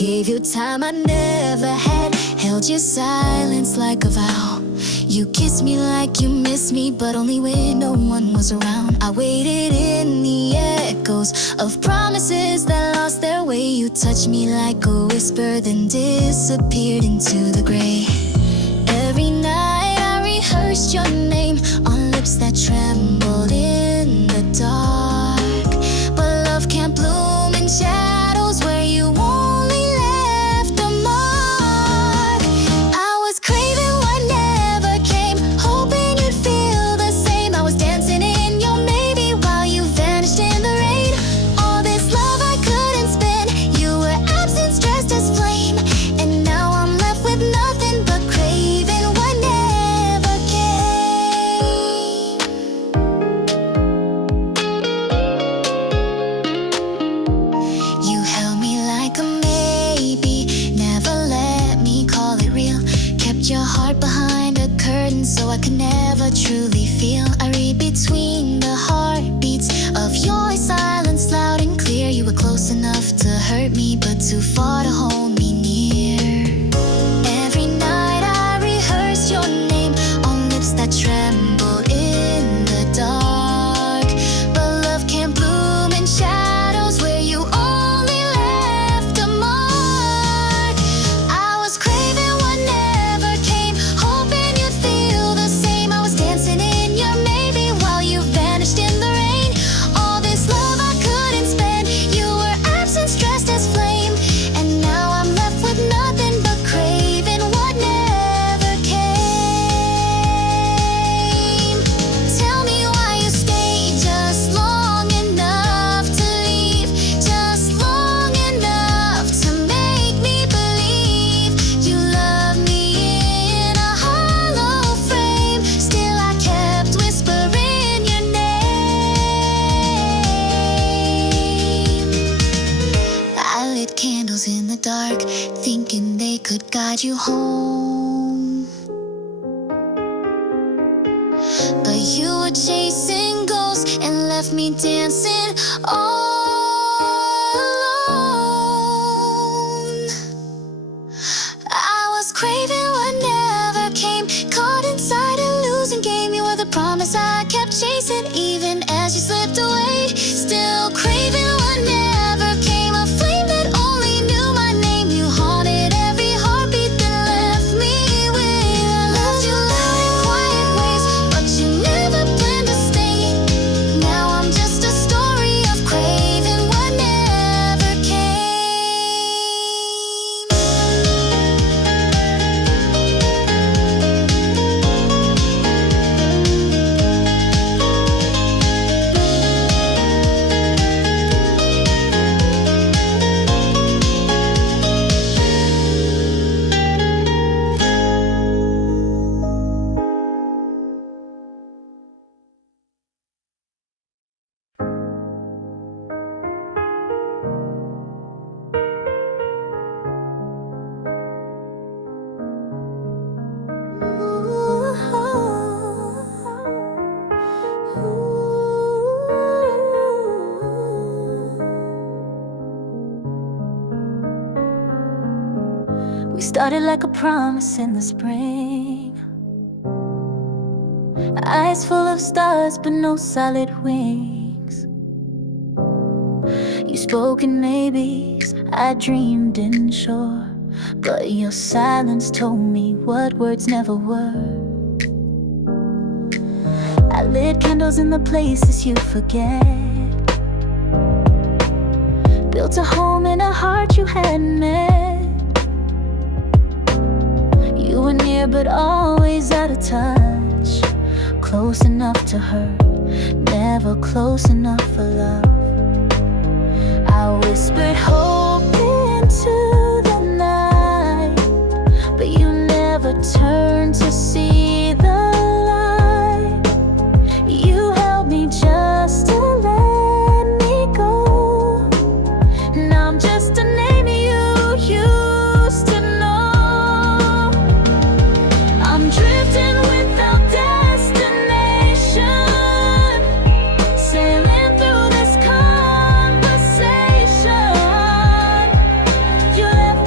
Gave you time I never had, held your silence like a vow. You kissed me like you missed me, but only when no one was around. I waited in the echoes of promises that lost their way. You touched me like a whisper, then disappeared into the gray. Every night I rehearsed your name on lips that trembled in the dark. But love can't bloom in shadows where you only left a mark. I was craving what never came, hoping you'd feel the same. I was dancing in your maybe while you vanished in the rain. All this love I couldn't spend, you were absent, dressed as flame. And now I'm left with nothing but craving what never came. You held me like a maybe, never let me call it real. Kept your heart behind a curtain so I could never truly feel. I read between the heartbeats of your silence, loud and clear. You were close enough to hurt me, but too far to hold me near. Every night I rehearsed your name on lips that trembled in the dark. But love can't bloom in shadows where you only left a mark. I was craving what never came, hoping you'd feel the same. I was dancing in your maybe while you vanished in the rain. All this love I couldn't spend, you were absent, dressed as flame. And now I'm left with nothing but craving what never came. Tell me why you stayed just long enough to leave, just long enough to make me believe you love me in a hollow frame. Still I kept whispering your name. I lit candles in the dark, thinking they could guide you home. But you were chasing ghosts and left me dancing all alone. I was craving what never came, caught inside a losing game. You were the promise I kept chasing, even as you slipped away. Still craving what never came, a flame that only knew my name. You haunted every heartbeat that left me with. I loved you loud in quiet ways, but you never planned to stay. Now I'm just a story of craving what never came. We started like a promise in the spring, eyes full of stars but no solid wings. You spoke in maybes, I dreamed in sure, but your silence told me what words never were. I lit candles in the places you forget, built a home in a heart you hadn't met. You were near but always out of touch, close enough to hurt, never close enough for love. I whispered hope into the night, but you never turned to see the light. You held me just to let me go. Now I'm just a name you used to know. I'm drifting without destination, sailing through this conversation. You left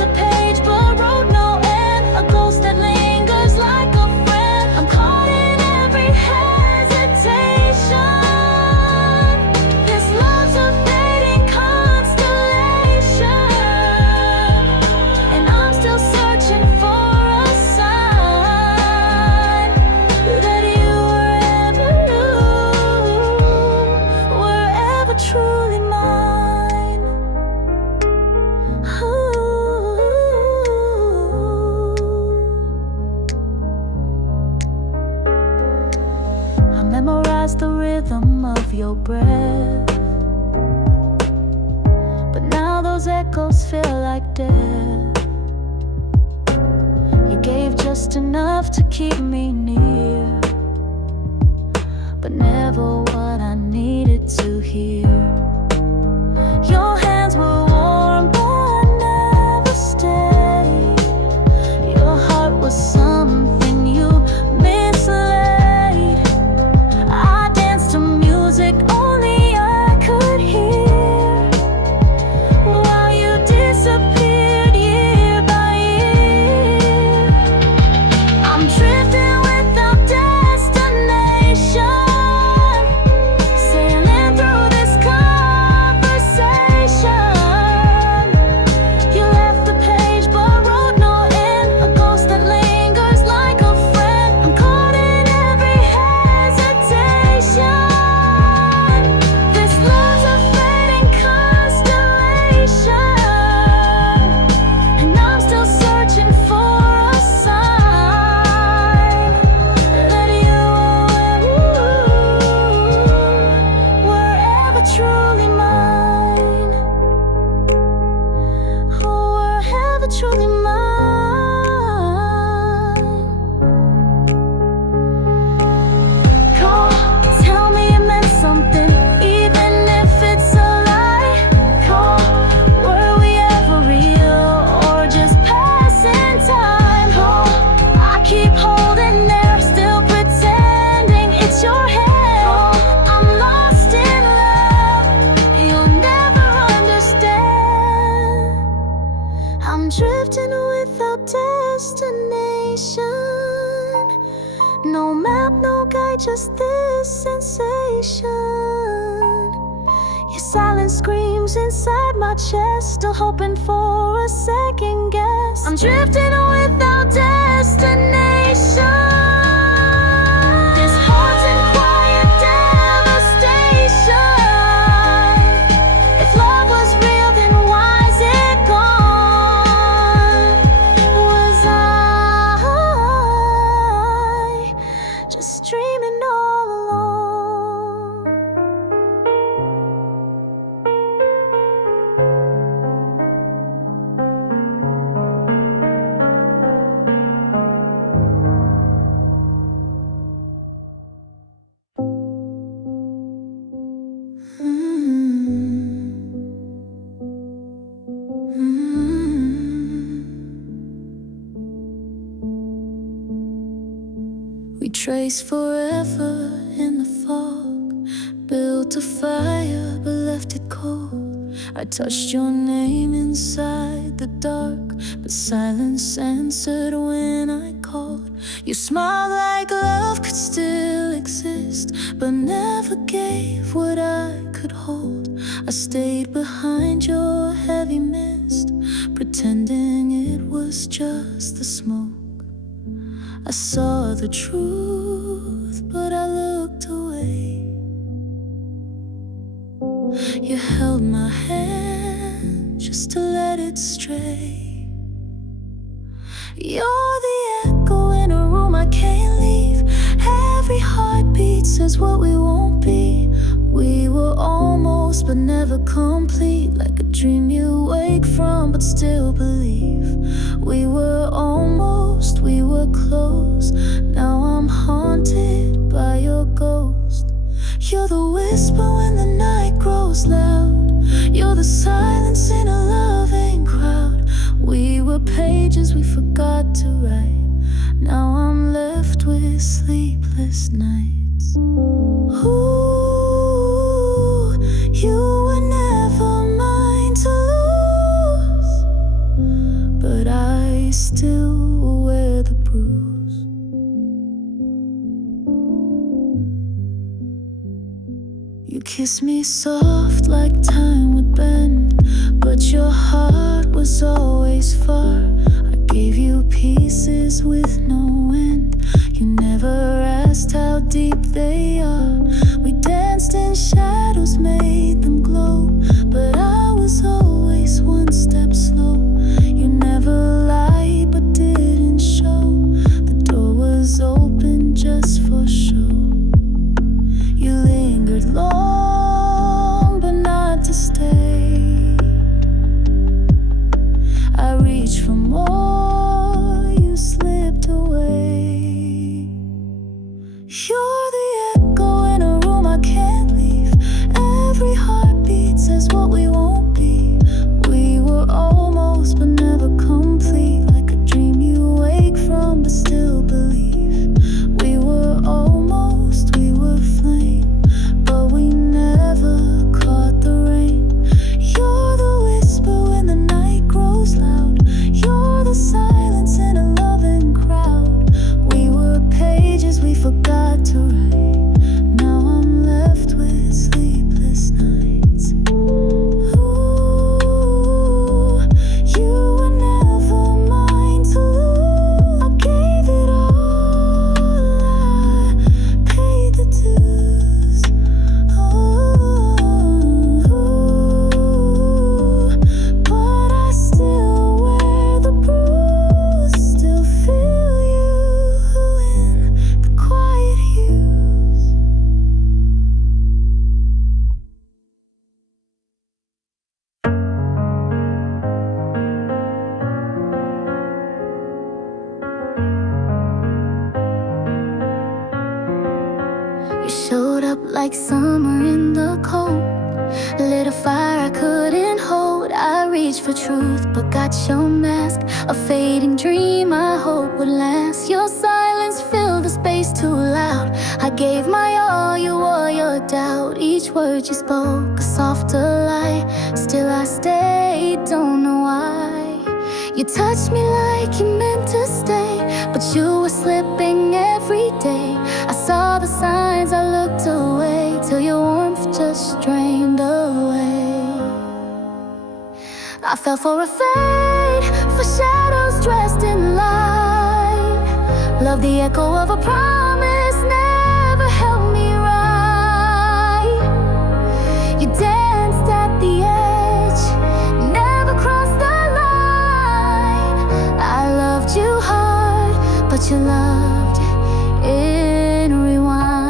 memorize the rhythm of your breath. But now those echoes feel like death. You gave just enough to keep me near, but never what I needed to hear. Your hands were warm but never stayed. Your heart was something you mislaid. I danced to music only I could hear, while you disappeared year by year. I'm drifting without destination, sailing through this conversation. You left the page but wrote no end, a ghost that lingers like a friend. I'm caught in every hesitation. This love's a fading constellation, and I'm still searching for a sign that you were ever truly mine. Oh, were ever truly mine. Call, tell me it meant something, even if it's a lie. Call, were we ever real or just passing time? Call, I keep holding there, still pretending it's your hand. Call, I'm lost in love, you'll never understand. I'm drifting without destination. No map, no guide, just this sensation. Your silence screams inside my chest, still hoping for a second guess. I'm drifting without destination. This haunting quiet devastation. If love was real, then why's it gone? Was I just dreaming all along? We traced forever in the fog, built a fire but left it cold. I touched your name inside the dark, but silence answered when I called. You smiled like love could still exist, but never gave what I could hold. I stayed behind your heavy mist, pretending it was just the smoke. I saw the truth, but I looked away. You held my hand just to let it stray. You're the echo in a room I can't leave. Every heartbeat says what we won't be. We were almost but never complete, like a dream you wake from but still believe. We were almost, we were close. Now I'm haunted by your ghost. You're the whisper when the night grows loud. You're the silence in a loving crowd. We were pages we forgot to write. Now I'm left with sleepless nights. Ooh, you were never mine to lose, but I still wear the bruise. You kissed me soft like time would bend, but your heart was always far. I gave you pieces with no end. You never asked how deep they are. We danced in shadows, made them glow, but I was always one step slow. You never lied but didn't show. The door was open just for show. waited long, but not to stay. I reached for more, you slipped away. You're the echo in a room I can't leave. Every heartbeat says what we won't be. We were almost but never complete, like a dream you wake from but still believe. We were almost, we were flame, but we never caught the rain. You're the whisper when the night grows loud. You're the silence in a loving crowd. We were pages we forgot to write. Now I'm left with sleepless nights. Ooh, you were never mine to lose. I gave it all, I paid the dues. But I still wear the bruise, still feel you in the quiet hues. You showed up like summer in the cold, lit a fire I couldn't hold. I reached for truth but got your mask, a fading dream I hope would last. Your silence filled the space too loud. I gave my all, you wore your doubt. Each word you spoke, a softer lie. Still I stayed, don't know why. You touched me like you meant to stay, but you were slipping every day. I saw the signs, I looked away, till your warmth just drained away. I fell for a fade, for shadows dressed in light. Love the echo of a promise, never held me right. You danced at the edge, never crossed the line. I loved you hard, but you loved in rewind.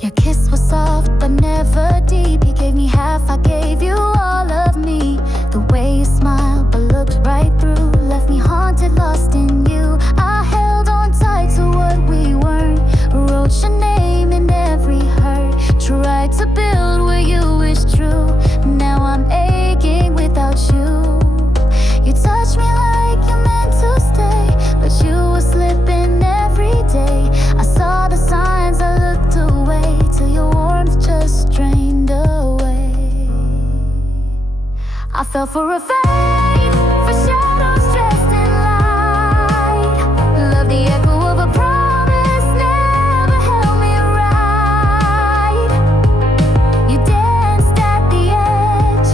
Your kiss was soft but never deep. You gave me half, I gave you all of me. The way you smiled but looked right through left me haunted, lost in you. I held on tight to what we weren't, wrote your name in every hurt, tried to build where you wish true. Now I'm aching without you. You touched me like you meant to stay, but you were slipping every day. I saw the signs, I looked away, till your warmth just drained away. I fell for a fade, for shadows dressed in light. Love the echo of a promise, never held me right. You danced at the edge,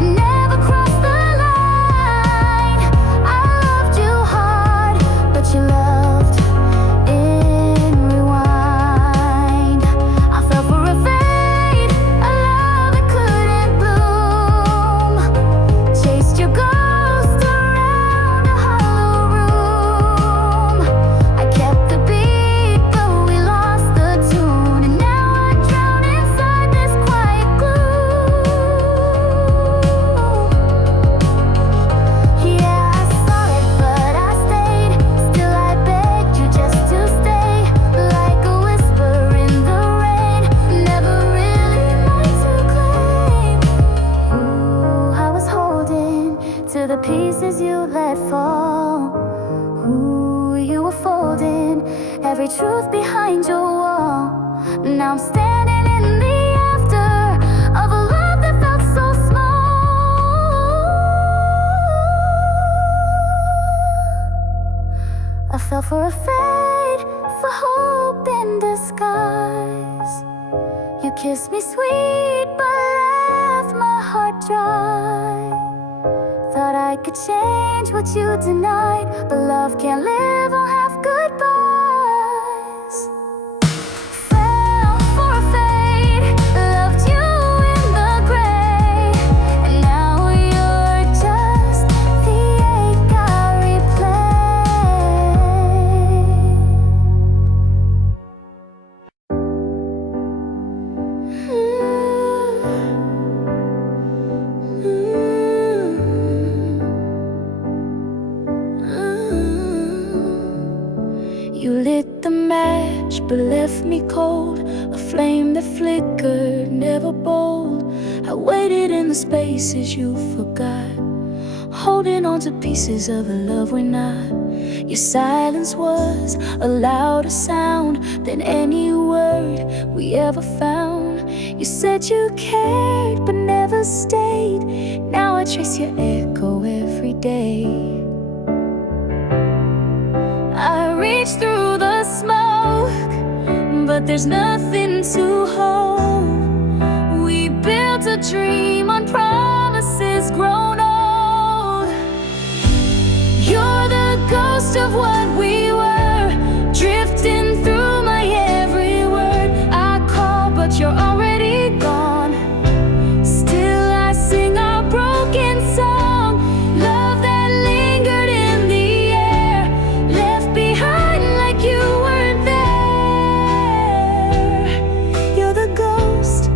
never crossed the line. I loved you hard, but you loved in rewind. I fell for a fade, a love that couldn't bloom. Chased your ghost around a hollow room. I kept the beat, but we lost the tune. And now I drown inside this quiet gloom. Yeah, I saw it, but I stayed. Still I begged you just to stay. Like a whisper in the rain, never really mine to claim. Ooh, I was holding to the pieces you let fall. Ooh, you were folding every truth behind your wall. Now I'm standing in the after of a love that felt so small. I fell for a fade, for hope in disguise. You kissed me sweet, but left my heart dry. Thought I could change what you denied, but love can't live on half goodbyes. Fell for a fade, loved you in the gray, and now we left me cold, a flame that flickered, never bold. I waited in the spaces you forgot, holding on to pieces of a love we're not. Your silence was a louder sound than any word we ever found. You said you cared but never stayed. Now I trace your echo every day. I reach through the smoke, but there's nothing to hold. We built a dream on promises grown old. You're the ghost of what we were, drifting through my every word. I call, but you're already gone. Still I sing our broken song, love that lingered in the air, left behind like you weren't there. You're the ghost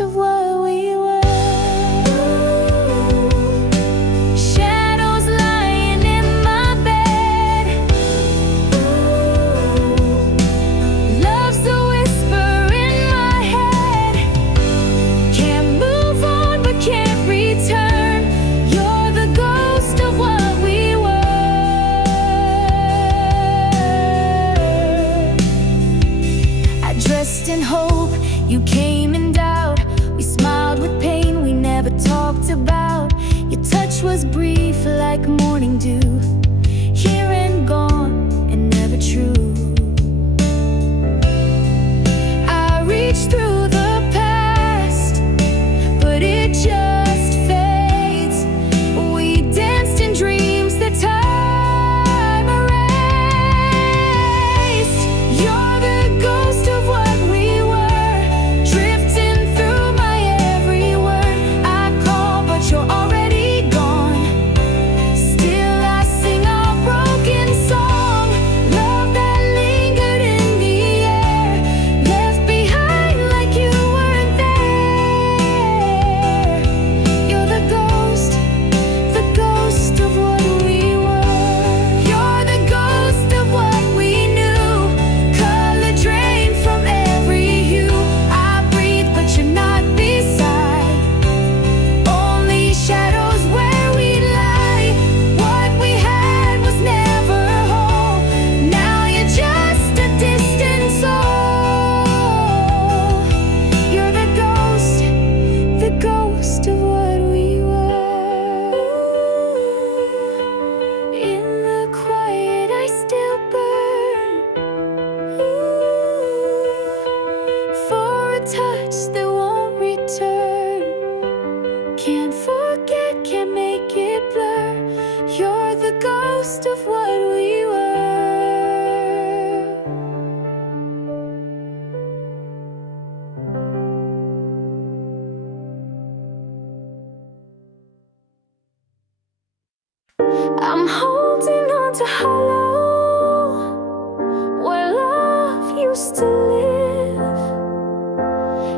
of what we were. Shadows lying in my bed. Love's a whisper in my head. Can't move on but can't return. You're the ghost of what we were. I dressed in hope, you came in doubt. We smiled with pain we never talked about. Your touch was brief like morning dew, here and gone and never true. I reached through the past, but it just fades. We danced in dreams that time erased. You're the ghost of what we were, drifting through my every word. I call, but you're already gone. Still I sing our broken song, love that lingered in the air, left behind like you weren't there. You're the ghost of what we were. You're the ghost of what we knew, color drained from every hue. I breathe but you're not beside, only shadows where we lie. What we had was never whole, now you're just a distant soul. You're the ghost of what we were. In the quiet I still burn, for a touch that won't return. Can't forget, can't make it blur. You're the ghost of what we were. I'm holding on to hollow, where love used to live.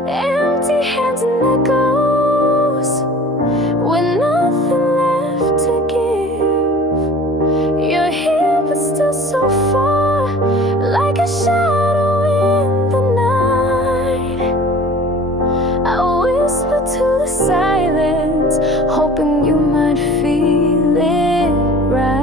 Empty hands and echoes, with nothing left to give. You're here but still so far, like a shadow in the night. I whisper to the silence, hoping you might feel it right.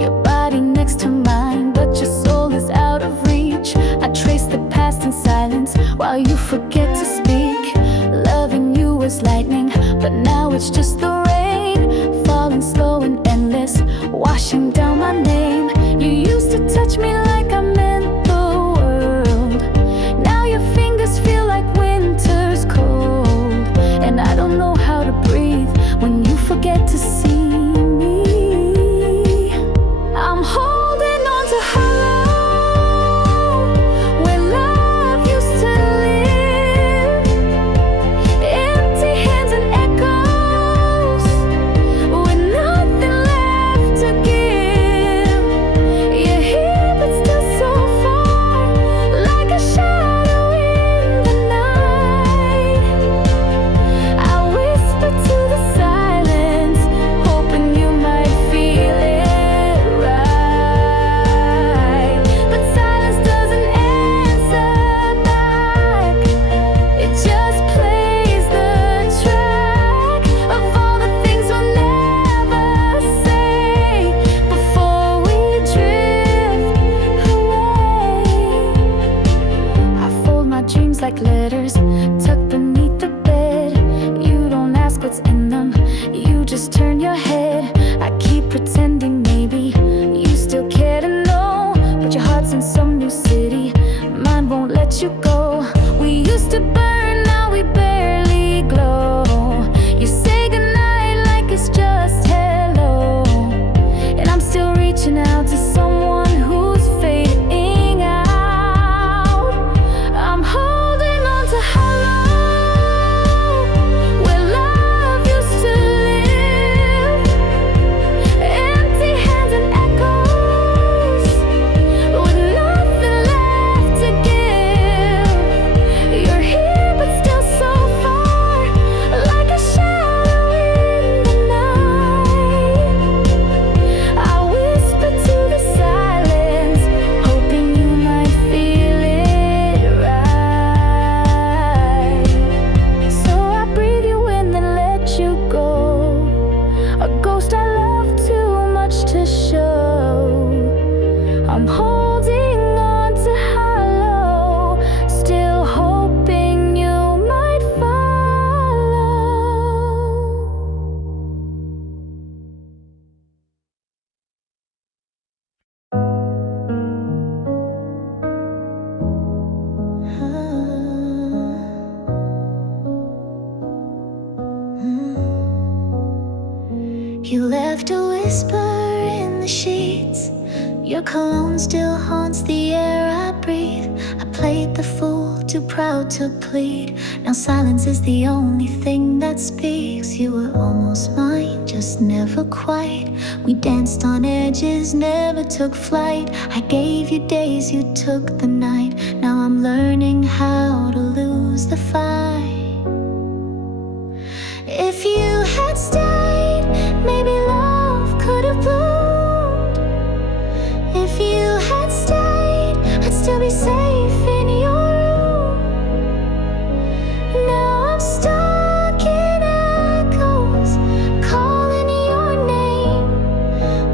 Your body next to mine, but your soul is out of reach. I trace the past in silence while you forget to speak. Loving you was lightning, but now it's just the rain, falling slow and endless, washing down my name. You used to touch me like I meant the world. Now your fingers feel like winter's cold, and I don't know how to breathe when you forget to see me. I'm holding on to hollow, where love used to live. Empty hands and echoes, with nothing left to give. You're here but still so far, like a shadow in a ghost I love too much to show. I'm holding on to hollow, still hoping you might follow. You left a whisper in the sheets. Your cologne still haunts the air I breathe. I played the fool, too proud to plead. Now silence is the only thing that speaks. You were almost mine, just never quite. We danced on edges, never took flight. I gave you days, you took the night. Now I'm learning how to lose the fight. If you had stayed, maybe love could have bloomed. If you had stayed, I'd still be safe in your room. Now I'm stuck in echoes, calling your name,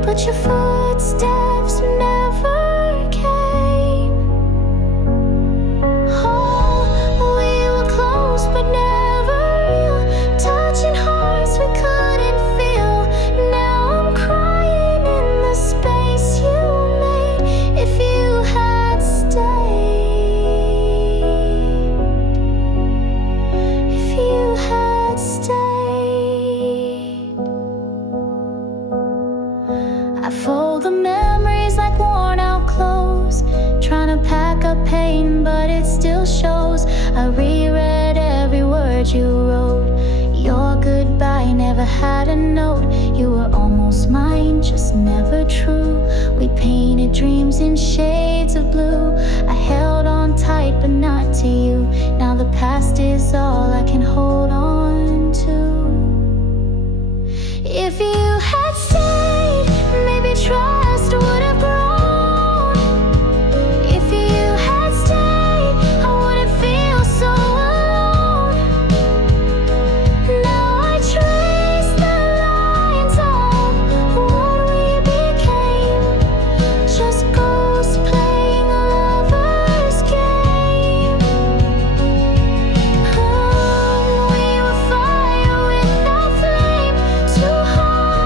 but your footsteps never came. Oh, we were close but never real, touching hearts we couldn't feel. Now I'm crying in the space you made. If you had stayed, if you had stayed. I fold the memories like worn out clothes, trying to pack up pain but it still shows. I reread every word you wrote. Your goodbye never had a note. You were almost mine, just never true. We painted dreams in shades of blue. I held on tight but not to you. Now the past is all I can hold on to. If you had stayed, maybe trust would have grown. If you had stayed, I wouldn't feel so alone. Now I trace the lines of what we became, just ghosts playing a lover's game. We were fire without flame, too hard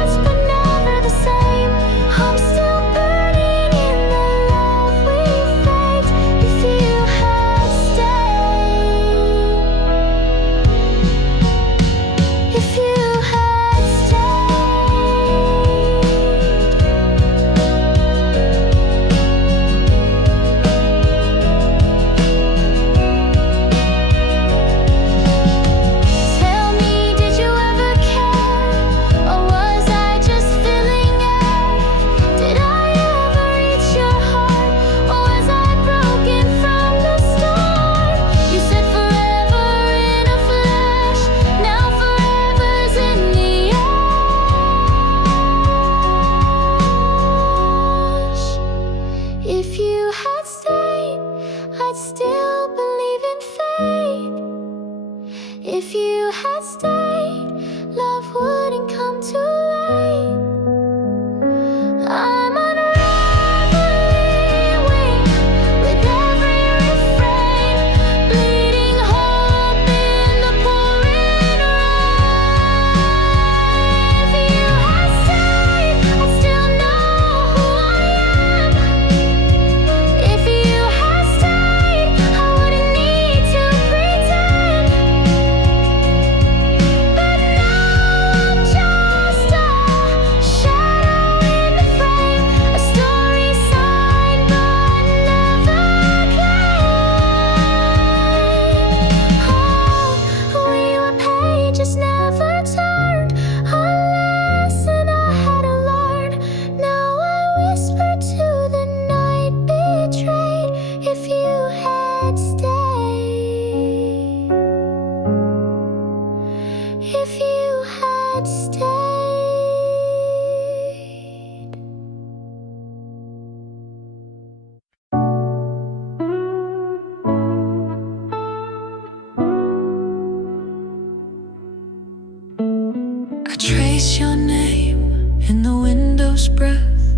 last breath,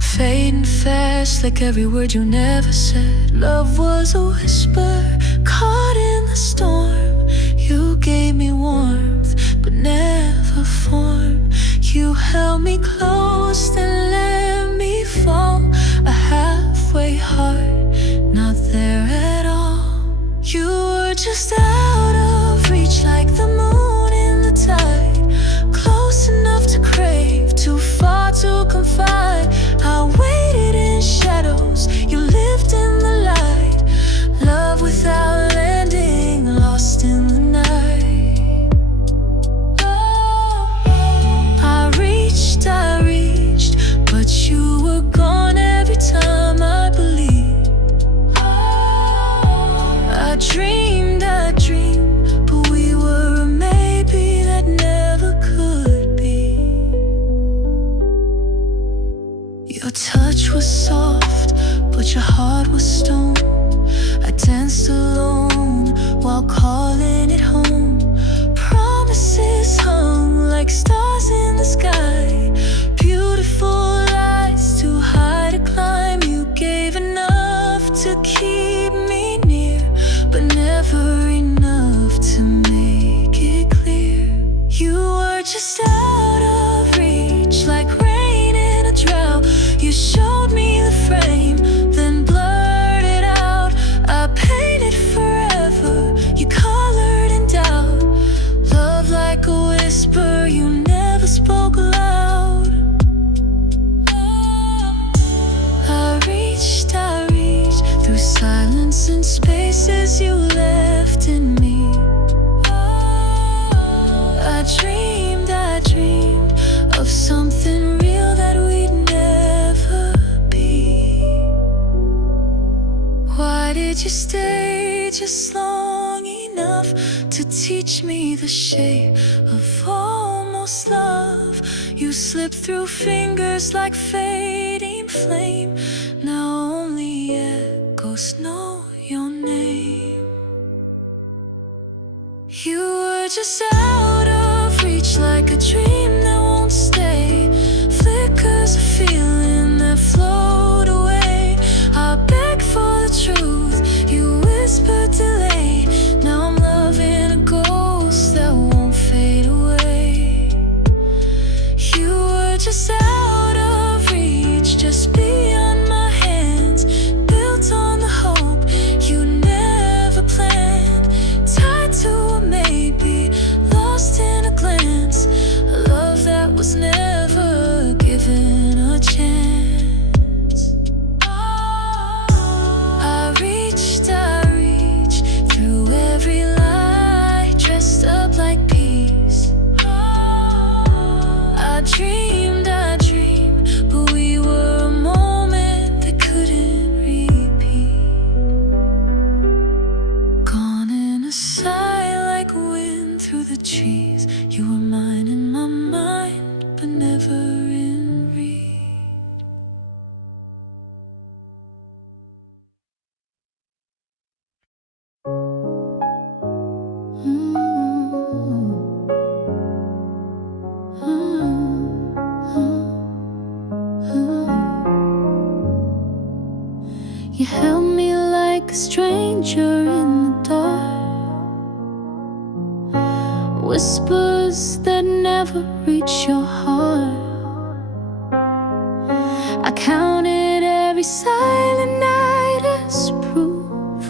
fading fast like every word you never said. Love was a whisper caught in the storm. You gave me warmth but never form. You held me close then let me fall. A halfway heart, not there at all. You were just out of reach like the moon in the tide, close enough to crave, too far to confide. I waited in shadows, you lived in the light. Love without landing, lost in the night. I reached, but you were gone every time I believed. I dreamed, but we were a maybe that never could be. Your touch was soft, but your heart was stone. I danced alone while calling it home. Promises hung like stars in the sky, beautiful lights too high to climb. You gave enough to keep me near, but never enough to make it clear. You were just out of reach like rain in a drought. You showed me the frame, then blurred it out. I painted forever, you colored in doubt. Love like a whisper, you never spoke aloud. I reached through silence and spaces you left in me. I dreamed of something real that we'd never be. Why did you stay just long enough to teach me the shape of almost love? You slipped through fingers like fading flame. Now only echoes know your name. You were just out of reach like a dream that won't stay, flickers of feeling that float away. I beg for the truth, you whispered delay. Now I'm loving a ghost that won't fade away. You were just out of reach, just beyond my hands, built on the hope you never planned, tied to a maybe, lost in a glance, a love that was never given a chance. I reached through every lie, dressed up like peace. I dreamed, but we were a moment that couldn't repeat. Gone in a sigh like wind through the trees. You were mine in my mind, but never in reach. You held me like a stranger in the dark, whispers that never reach your heart. I counted every silent night as proof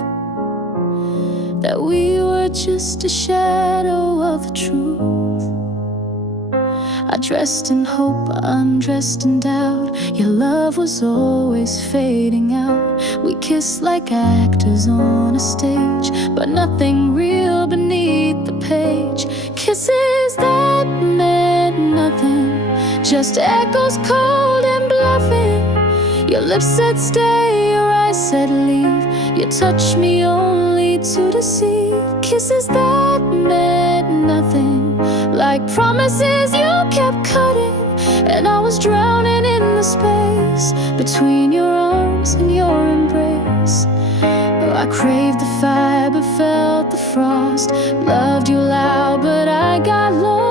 that we were just a shadow of the truth. I dressed in hope, undressed in doubt. Your love was always fading out. We kissed like actors on a stage, but nothing real beneath the page. Kisses that meant nothing, just echoes cold and bluffing. Your lips said stay, your eyes said leave. You touched me only to deceive. Kisses that meant nothing, like promises you kept cutting. And I was drowning in the space between your arms and your embrace. I craved the fire but felt the frost. Loved you loud but I got lost.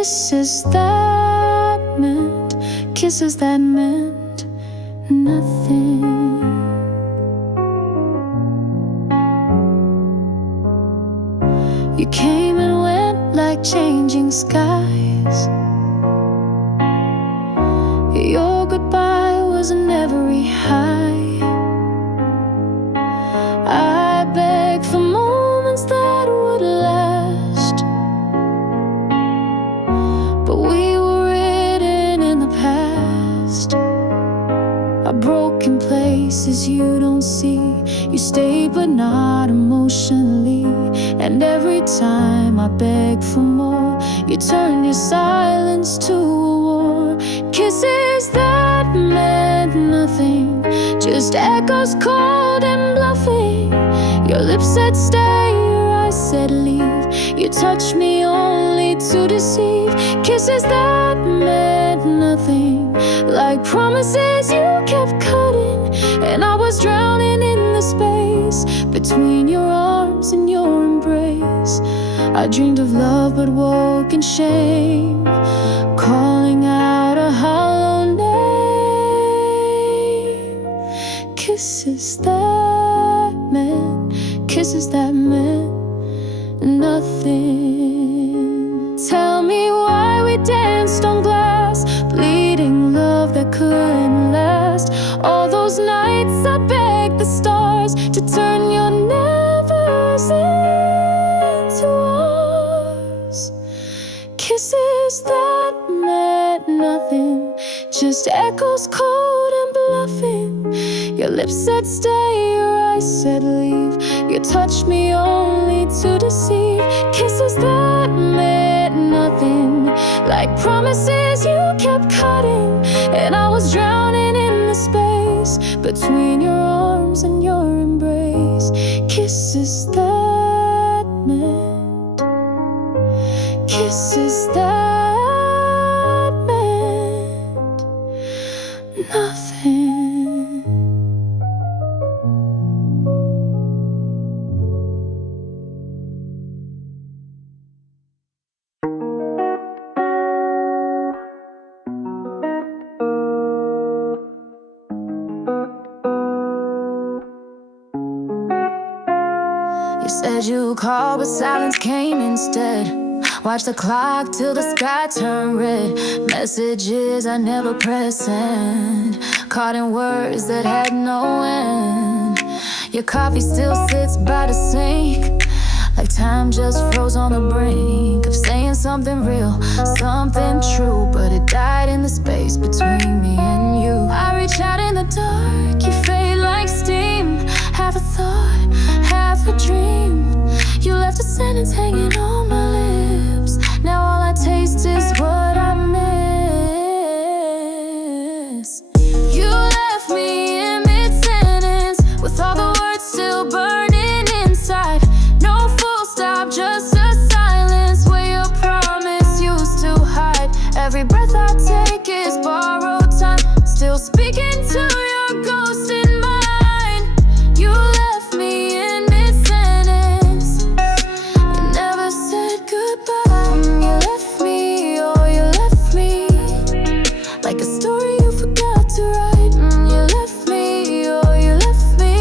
Kisses that meant, kisses that meant nothing. You came and went like changing skies. Your goodbye was in every high. I begged for moments that would last, but we were written in the past. Our broken places you don't see. You stayed but not emotionally. And every time I begged for more, you turned your silence to a war. Kisses that meant nothing, just echoes cold and bluffing. Your lips said stay, your eyes said leave. You touched me only to deceive. Kisses that meant nothing, like promises you kept cutting. And I was drowning in the space between your arms and your embrace. I dreamed of love but woke in shame, calling out a hollow name. Kisses that meant, kisses that meant nothing. Tell me why we danced on glass, bleeding love that couldn't last. All those nights I begged the stars to turn your nevers into ours. Kisses that meant nothing, just echoes cold and bluffing. Your lips said stay, your eyes said leave. You touched me only to deceive. Kisses that meant nothing, like promises you kept cutting. And I was drowning in the space between your arms and your embrace. Kisses that meant, kisses that meant nothing. Said you called, but silence came instead. Watch the clock till the sky turned red. Messages I never pressed send, caught in words that had no end. Your coffee still sits by the sink, like time just froze on the brink of saying something real, something true, but it died in the space between me and you. I reach out in the dark, you fade like steam. Half a thought, half a dream. You left a sentence hanging on my lips. Now all I taste is what I miss. You left me in mid-sentence, with all the words still burning inside. No full stop, just a silence where your promise used to hide. Every breath I take is borrowed time, still speaking to your ghost in mine. You left me in mid-sentence, you never said goodbye. You left me, oh you left me, like a story you forgot to write. You left me, oh you left me.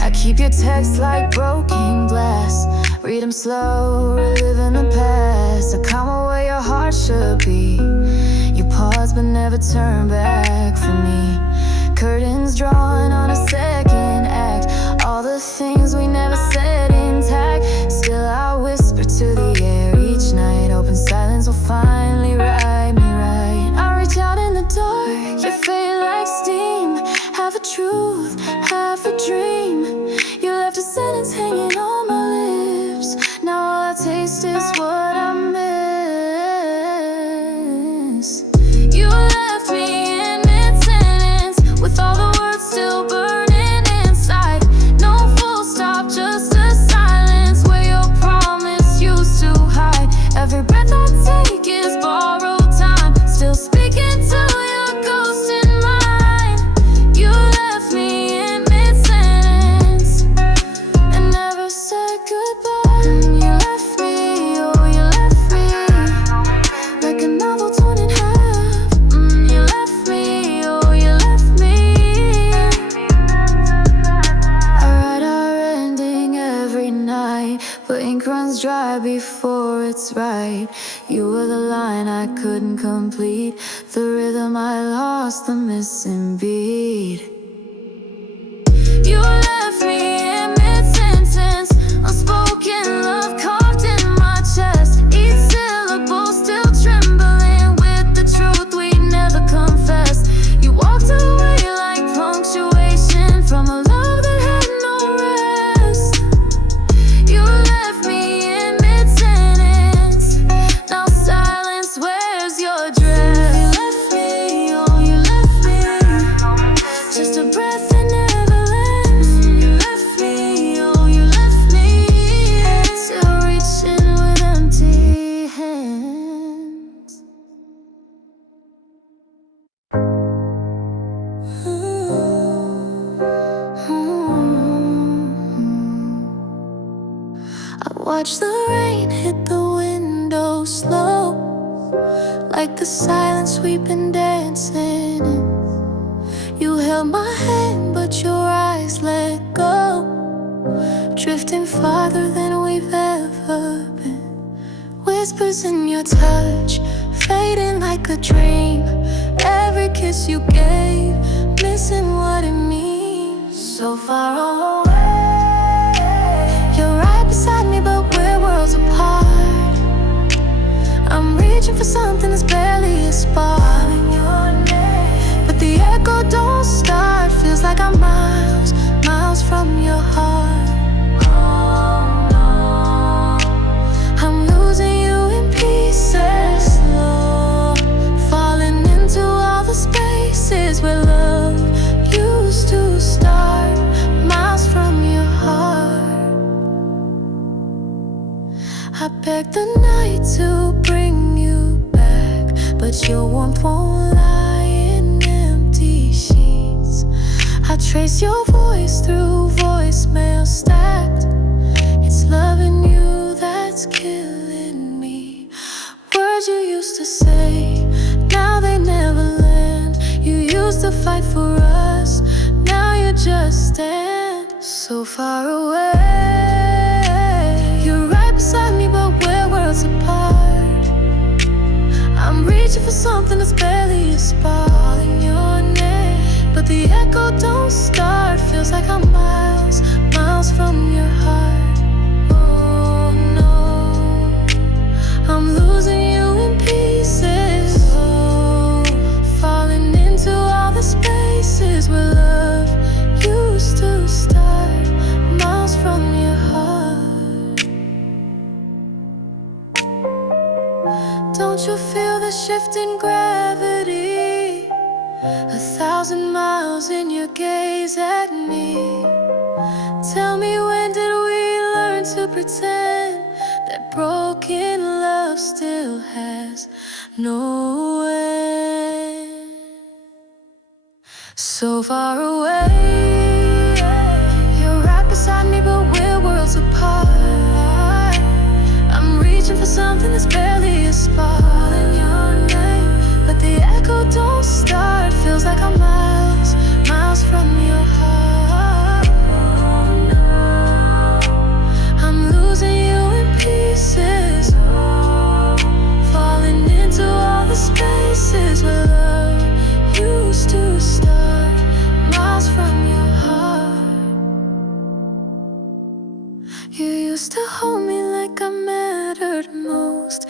I keep your texts like broken glass, read them slow, reliving the past. A comma where your heart should be. You pause but never turn back for me. Curtains drawn on a second act. All the things we never said intact. Still I whisper to the air each night. Open silence will finally ride me right. I reach out in the dark, you fade like steam. Half a truth, half a dream. You left a sentence hanging on my lips. Now all I taste is what I miss. You left me in mid-sentence, with all the words still burning inside. No full stop, just a silence where your promise used to hide. Every breath I take is borrowed time, still speaking to your ghost in mine. You left me in mid-sentence and never said goodbye. You left me, oh before it's right. You were the line I couldn't complete, the rhythm I lost, the missing beat. You left me in mid-sentence, unspoken love carved in my chest. Each syllable still trembling with the truth we never confessed. You walked away like punctuation from a love that had no rest. You left me in mid-sentence, now silence wears your dress. You left me, oh you left me, just a breath that never left. You left me, oh you left me, still reaching with empty hands. I watch the rain hit the window slow, like the silence we've been dancing in. You held my hand, but your eyes let go, drifting farther than we've ever been. Whispers in your touch, fading like a dream. Every kiss you gave, missing what it means. So far away, you're right beside me, but we're worlds apart. I'm reaching for something that's barely a spark, but the echo don't start. Feels like I'm miles, miles from your heart. Oh no, I'm losing you in pieces, slow, falling into all the spaces where love used to start, miles from your heart. I begged the night to bring you back, but your warmth won't lie in empty sheets. I trace your voice through voicemail stacked. It's loving you that's killing me. Words you used to say, now they never land. You used to fight for us, now you just stand so far away. You're right beside me, but we're worlds apart. I'm reaching for something that's barely a spark, calling your name, but the echo don't start. Feels like I'm miles, miles from your heart. Oh no, I'm losing you in pieces, oh, falling into all the spaces where love used to start, miles from your heart. Don't you feel the shift in gravity? 1,000 miles in your gaze at me. Tell me, when did we learn to pretend that broken love still has no end? So far away, you're right beside me, but we're worlds apart. I'm reaching for something that's barely a spark, calling your name, but the echo don't start. Feels like I'm miles, miles from your heart. Oh no, I'm losing you in pieces, oh, falling into all the spaces where love used to start, miles from your heart. You used to hold me like I mattered most.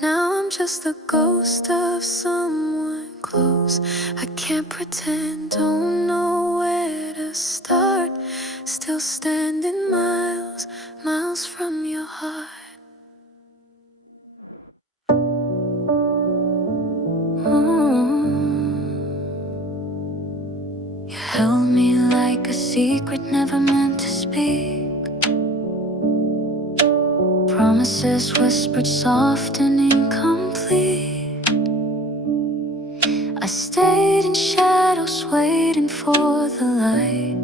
Now I'm just the ghost of someone close. I can't pretend, don't know where to start. Still standing miles, miles from your heart. You held me like a secret never meant to speak. Promises whispered soft and incomplete. I stayed in shadows waiting for the light,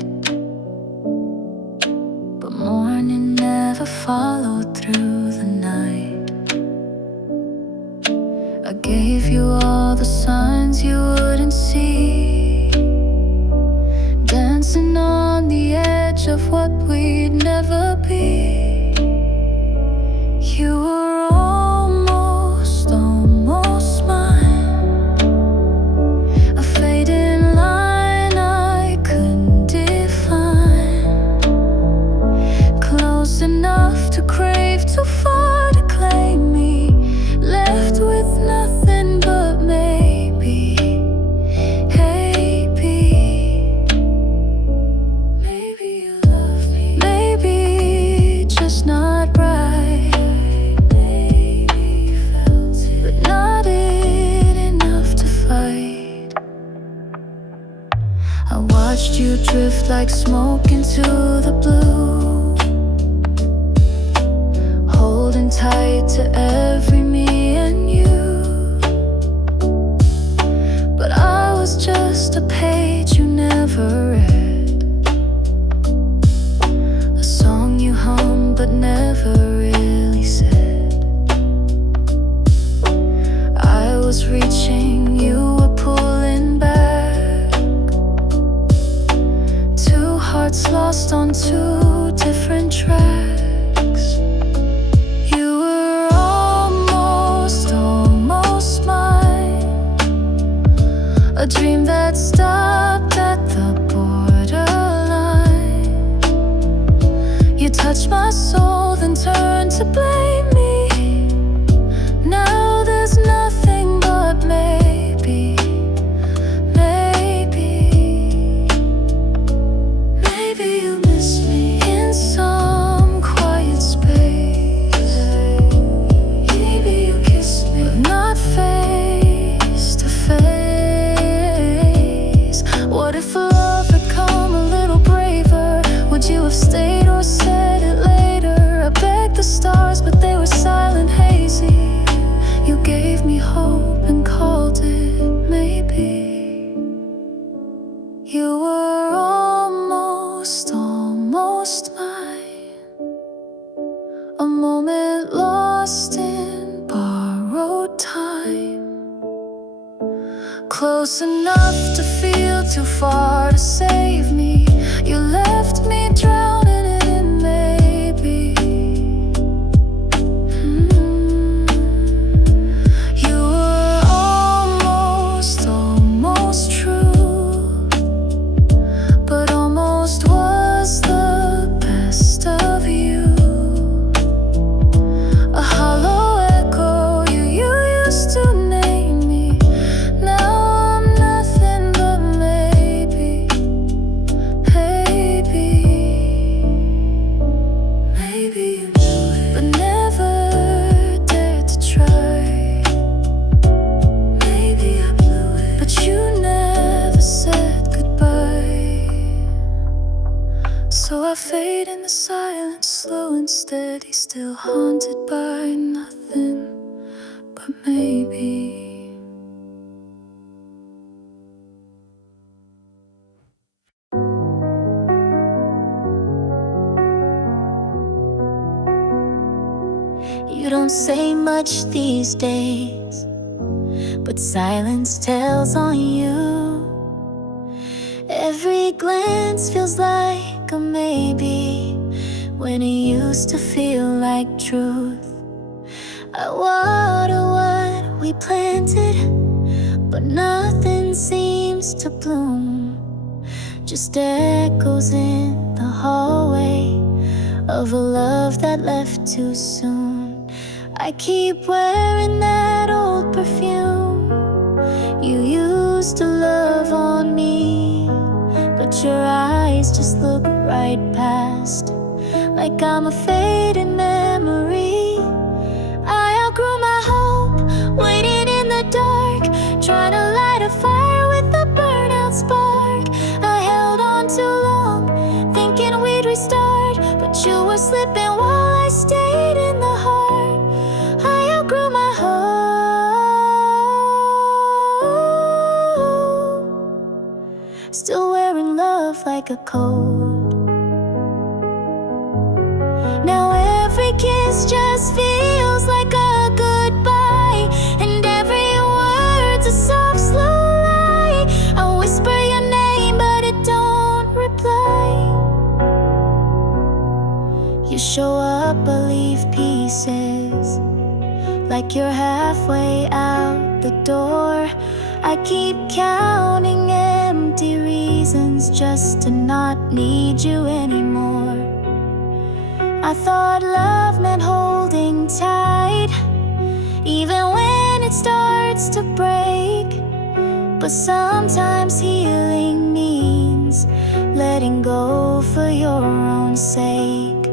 but morning never followed through the night. I gave you all the signs you wouldn't see, dancing on the edge of what we'd never be. You were like smoke into the blue, holding tight to every me and you. But I was just a page you never read, a song you hummed but never really said. I was reaching, you were pulling back, two hearts lost on two different tracks. You were almost, almost mine, a dream that stopped at the borderline. You touched my soul, then turned to blame me. Now there's nothing but maybe, maybe. Maybe you miss me in some quiet space. Maybe you kiss me, but not face to face. What if love had come a little braver? Would you have stayed or said it later? I begged the stars, but they were silent, hazy. You gave me hope and called it maybe. You were almost, almost mine, a moment lost in borrowed time, close enough to feel too far to save me. You left me drowning in maybe. You were almost, almost true, but almost was the best of you. A hollow echo, you used to name me. Now I'm nothing but maybe, maybe. Maybe you knew it, but never dared to try. Maybe I blew it, but you never said goodbye. So I fade in the silence, slow and steady, still haunted by nothing but maybe. You don't say much these days, but silence tells on you. Every glance feels like a maybe, when it used to feel like truth. I water what we planted, but nothing seems to bloom. Just echoes in the hallway of a love that left too soon. I keep wearing that old perfume you used to love on me, but your eyes just look right past, like I'm a faded memory. I outgrew my hope, waiting in the dark, trying to light a fire with a burnout spark. I held on too long, thinking we'd restart, but you were slipping while I stayed in the heart. I outgrew my hope, still wearing love like a coat. Now every kiss just feels like a goodbye, and every word's a soft, slow lie. I whisper your name, but it don't reply. You show up, but leave pieces, like you're halfway out the door. I keep counting empty reasons just to not need you anymore. I thought love meant holding tight, even when it starts to break. But sometimes healing means letting go for your own sake.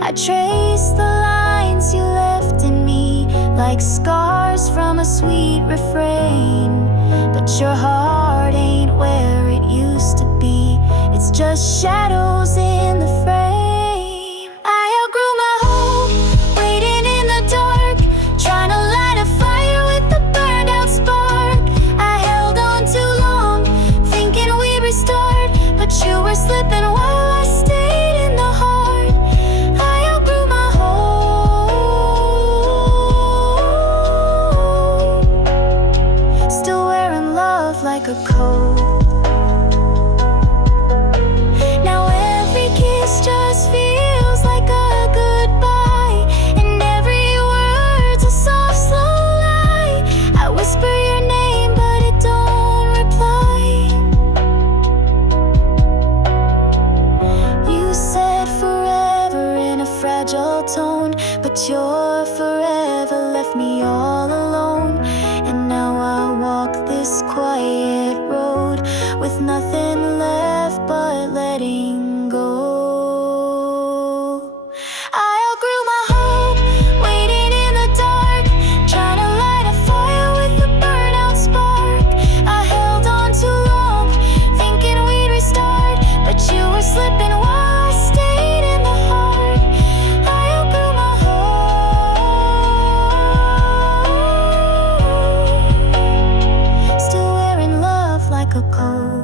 I trace the lines you left in me, like scars from a sweet refrain. But your heart ain't where it used to be. It's was just shadows in the frame. I outgrew my hope, waiting in the dark, trying to light a fire with the burned out spark. I held on too long, thinking we'd restart, but you were slipping while I stayed in the heart. I outgrew my hope, still wearing love like a coat. Now every kiss just feels like a goodbye, and every word's a soft, slow lie. I whisper your name, but it don't reply. You said forever in a fragile tone, but your forever left me all alone. And now I walk this quiet road with nothing left but letting go. I outgrew my hope, waiting in the dark, trying to light a fire with a burnout spark. I held on too long, thinking we'd restart, but you were slipping while I stayed in the heart. I outgrew my hope, still wearing love like a coat.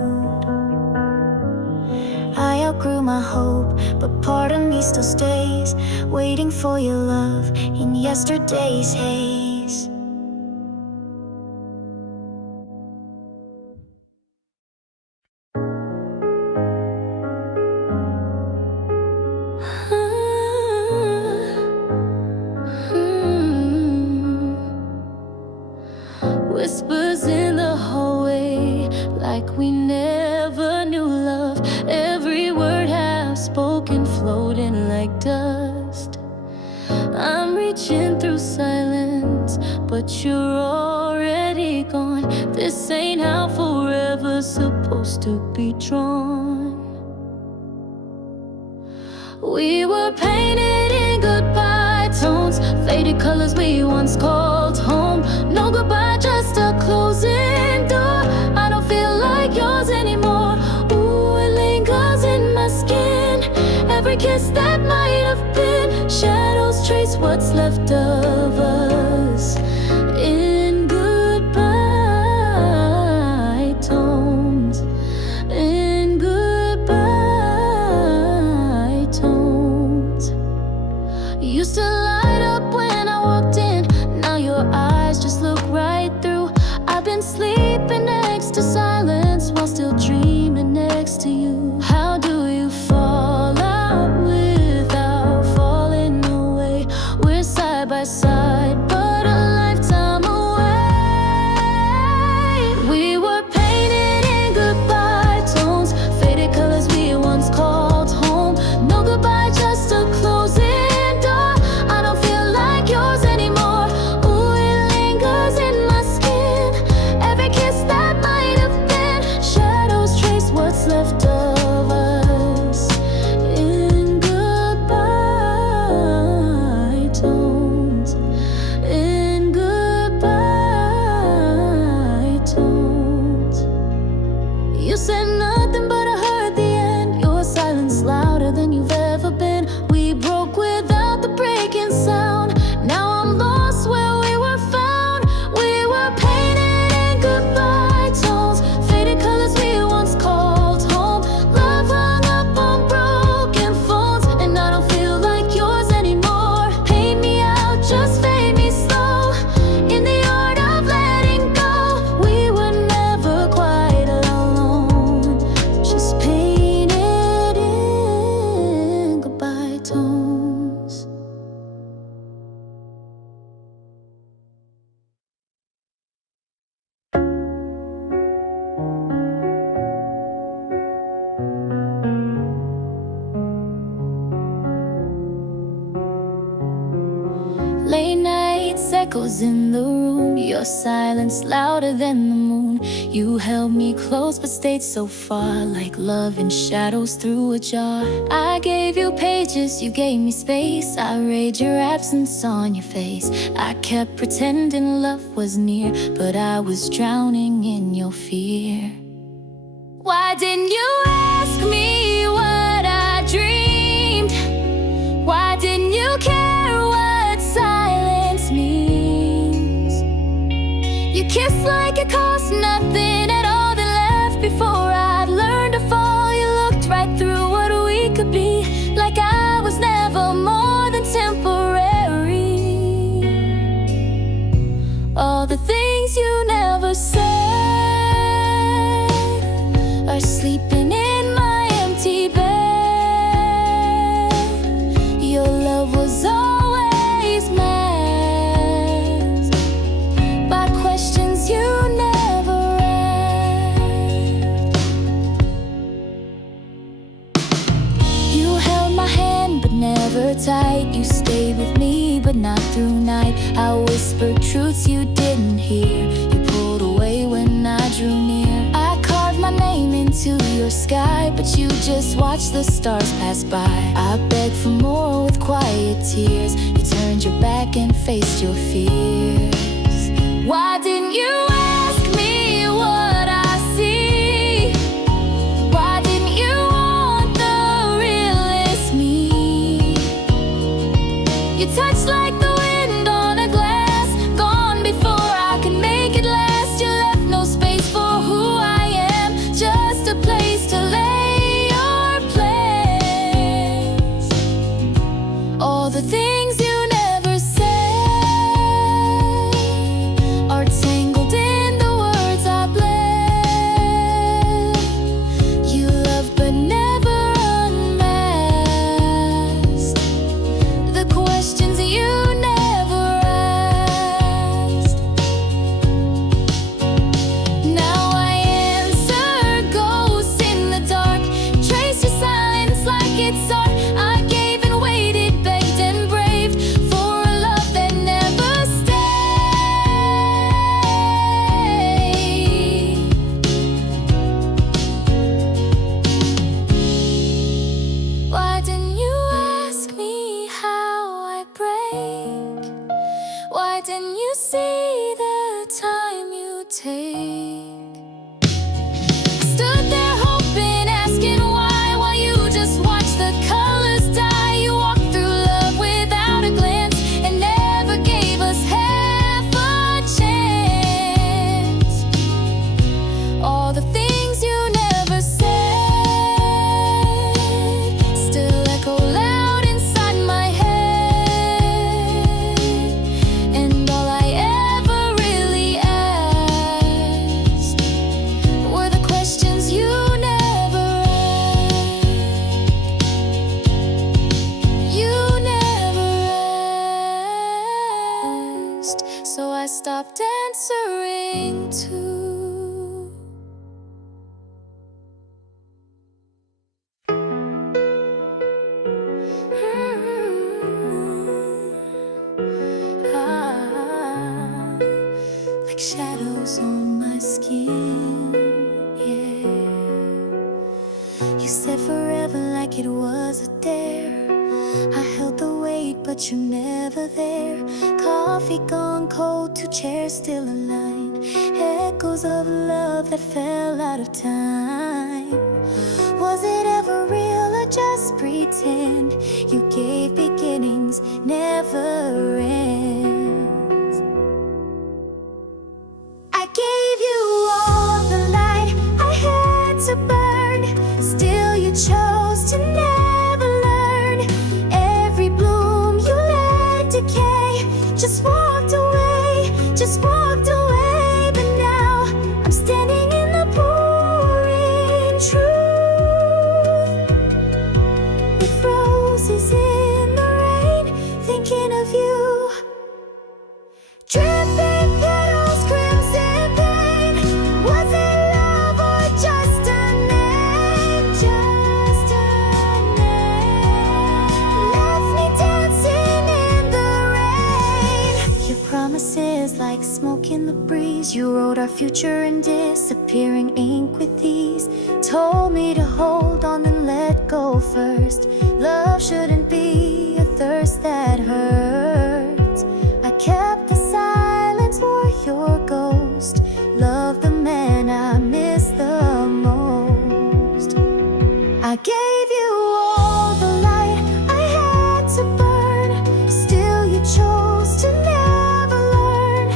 I outgrew my hope, but part of me still stays, waiting for your love in yesterday's haze. Whispers in the hallway, like we never knew love. Every word half spoken, floating like dust. I'm reaching through silence, but you're already gone. This ain't how forever's supposed to be drawn. We were painted in goodbye tones, faded colors we once called home. No goodbye, just a closing door. I don't feel like yours anymore. Ooh, it lingers in my skin. Every kiss that might have been, shadows trace what's left of us in goodbye tones. In goodbye tones. You used to light up when I walked in, now your eyes just look right through. I've been sleeping next to silence while still dreaming next to you. How do you fall out without falling away? We're side by side, but a lifetime away. We were painted in goodbye tones, faded colors we once called home. No goodbye, just a closing door. I don't feel like yours anymore. Ooh, it lingers in my skin. Every kiss that might have been, shadows trace what's left of us in goodbye tones. In goodbye tones. You said nothing, but I heard the end. Your silence louder than you've ever been. We broke without the breaking sound. Now I'm lost where we were found. We were painted in goodbye tones, faded colors we once called home. Love hung up on broken phones, and I don't feel like yours anymore. Paint me out, just fade me slow. In the art of letting go, we were never quite alone. Just painted in goodbye tones. Late nights, echoes in the room, your silence louder than the moon. You held me close but stayed so far, like love in shadows through a jar. I gave you pages, you gave me space. I read your absence on your face. I kept pretending love was near, but I was drowning in your fear. Why didn't you ask me kiss like it cost nothing at all, then left before I'd learned to fall. You looked right through what we could be, like I was never more than temporary. All the things you never said are sleeping in my empty bed. Your love was always masked by questions you never asked. You held my hand but never tight. You stayed with me but not through night. I whispered truths you didn't hear. You pulled away when I drew near. I carved my name into your sky, but you just watched the stars pass by. I begged for more with quiet tears. You turned your back and faced your fears. Why didn't you ask me what I see? Why didn't you want the realest me? You touched like the wind on a glass, gone before I could make it last. You left no space for who I am, just a place to lay your plans. All the things you never said are tangled in the words I bled. You loved but never unmasked the questions you never asked. Now I answer ghosts in the dark, trace your silence like it's art. I gave and waited, begged and braved for a love that never stayed. Why didn't you ask me how I break? Why didn't you see the time you take? Stood there hoping, asking why, while you just watched the colors die. You walked through love without a glance and never gave us half a chance. All the things you never said still echo loud inside my head. And all I ever really asked were the questions you never asked. You never asked. So I stopped answering too. Like shadows on my skin, yeah. You said forever like it was a dare. I held the weight, but you're never there. Coffee gone cold, two chairs still aligned. Echoes of love that fell out of time. Was it ever real or just pretend? You gave beginnings, never ends. I gave you all the light I had to burn. Still you chose to never learn. Every bloom you let decay. Just walked away, just walked away. But now I'm standing in the pouring truth, with roses in the rain, thinking of you. Dripping petals, crimson pain. Was it love or just a name? Just a name. Left me dancing in the rain. Your promises like smoke in the breeze. You wrote our future in disappearing ink with ease. Told me to hold on and let go first. Love shouldn't be a thirst that hurts. I kept the silence for your ghost. Love the man I miss the most. I gave you all the light I had to burn. Still you chose to never learn.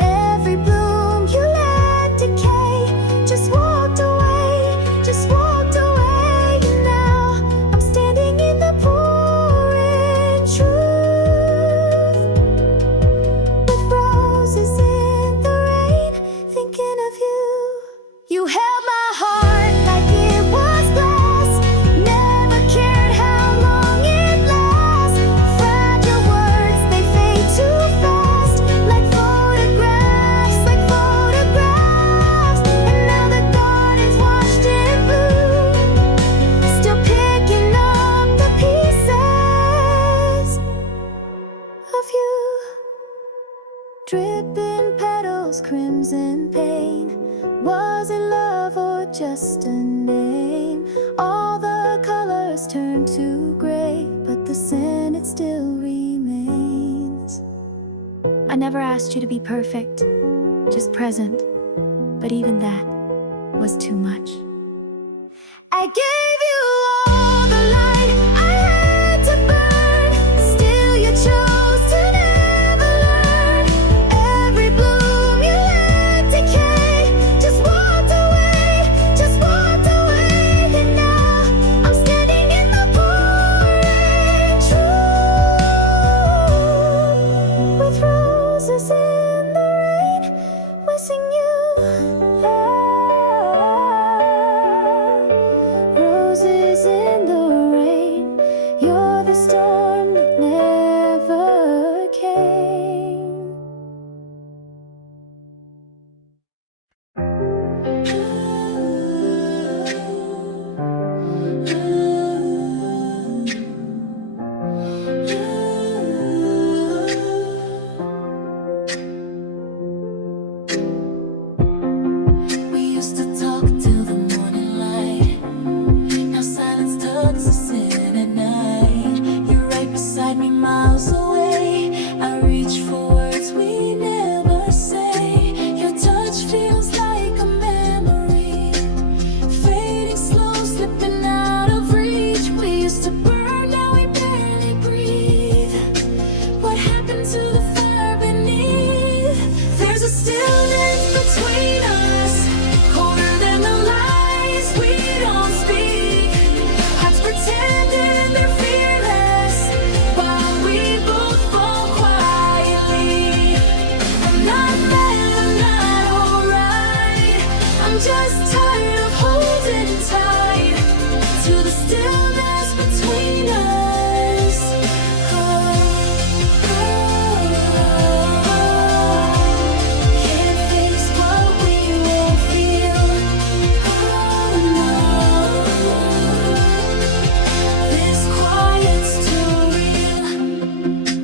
Every bloom dripping petals, crimson pain. Was it love or just a name? All the colors turned to gray, but the scent, it still remains. I never asked you to be perfect, just present, but even that was too much. I gave you all the light I had to burn, still you chose to never learn. Every bloom you let decay, just walked away, and now I'm standing in the pouring truth, with roses in the rain, wishing you roses in the rain. You're the storm that never came. We used to talk till the morning light. Now silence tugs us in at night. You're right beside me, miles away. I reach for words we never say. Your touch feels like a memory, fading slow, slipping out of reach. We used to burn, now we barely breathe. What happened to the fire beneath? There's a stillness between us, colder than the lies we don't speak. Hearts pretending they're fearless, while we both fall quietly. I'm not mad, I'm not alright. I'm just tired of holding tight to the stillness between us. Can't face what we won't feel. This quiet's too real.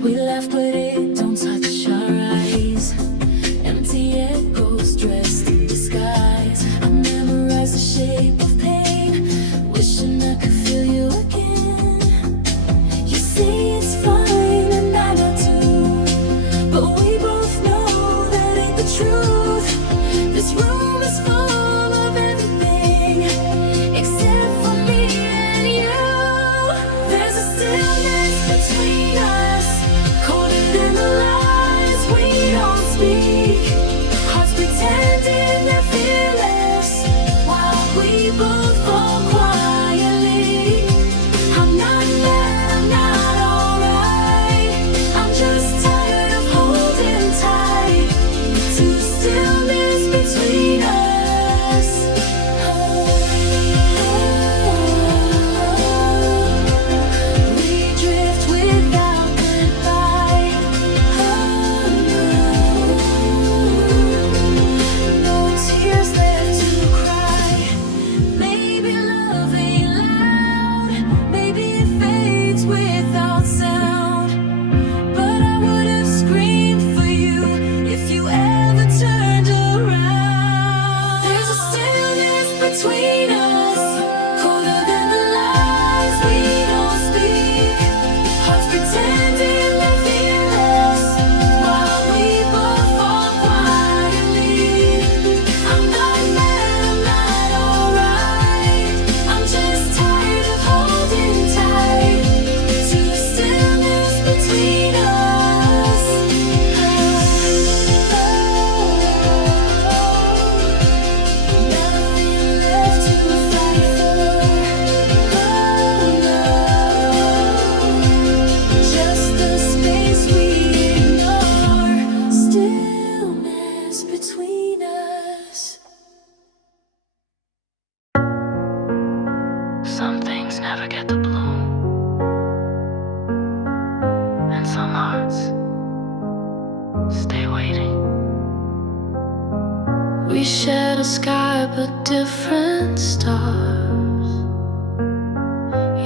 We laugh but it don't touch our eyes. Empty echoes dressed in disguise. I memorize the shape of pain, wishing I could feel you again. You say it's fine and I know too, but we both know that ain't the truth. This room is full of everything except for me and you. There's a stillness between us, colder than the lies we don't speak. Hearts pretending they're fearless, while we both fall quietly. I'm not mad, I'm not alright. I'm just tired of holding tight to the stillness between us. We drift without goodbye. No tears left to cry. Maybe love ain't loud, maybe it fades without sound, but I would have screamed for you if you ever turned around. There's a stillness between us, colder than the lies we don't speak. Hearts pretending they're fearless, while we both fall quietly. I'm not mad, I'm not alright. I'm just tired of holding tight to the stillness between us. Nothing left to fight for. Just the space we ignore. Stillness between us. Some things never get to bloom, and some hearts stay waiting. We shared a sky but different stars.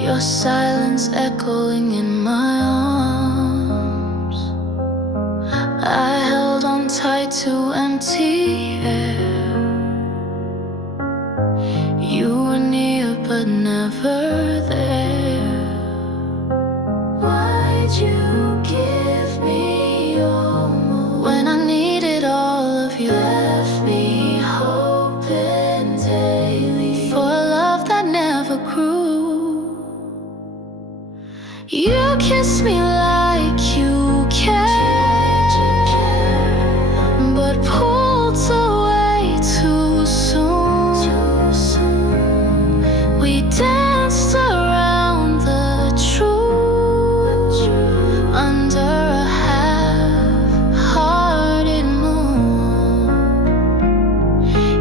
Your silence echoing in my arms. I held on tied to empty air. You were near but never there. Why'd you give me almost when I needed all of you? Left me hoping daily for a love that never grew. You kissed me like you cared, but pulled away too soon. We danced around the truth under a half-hearted moon.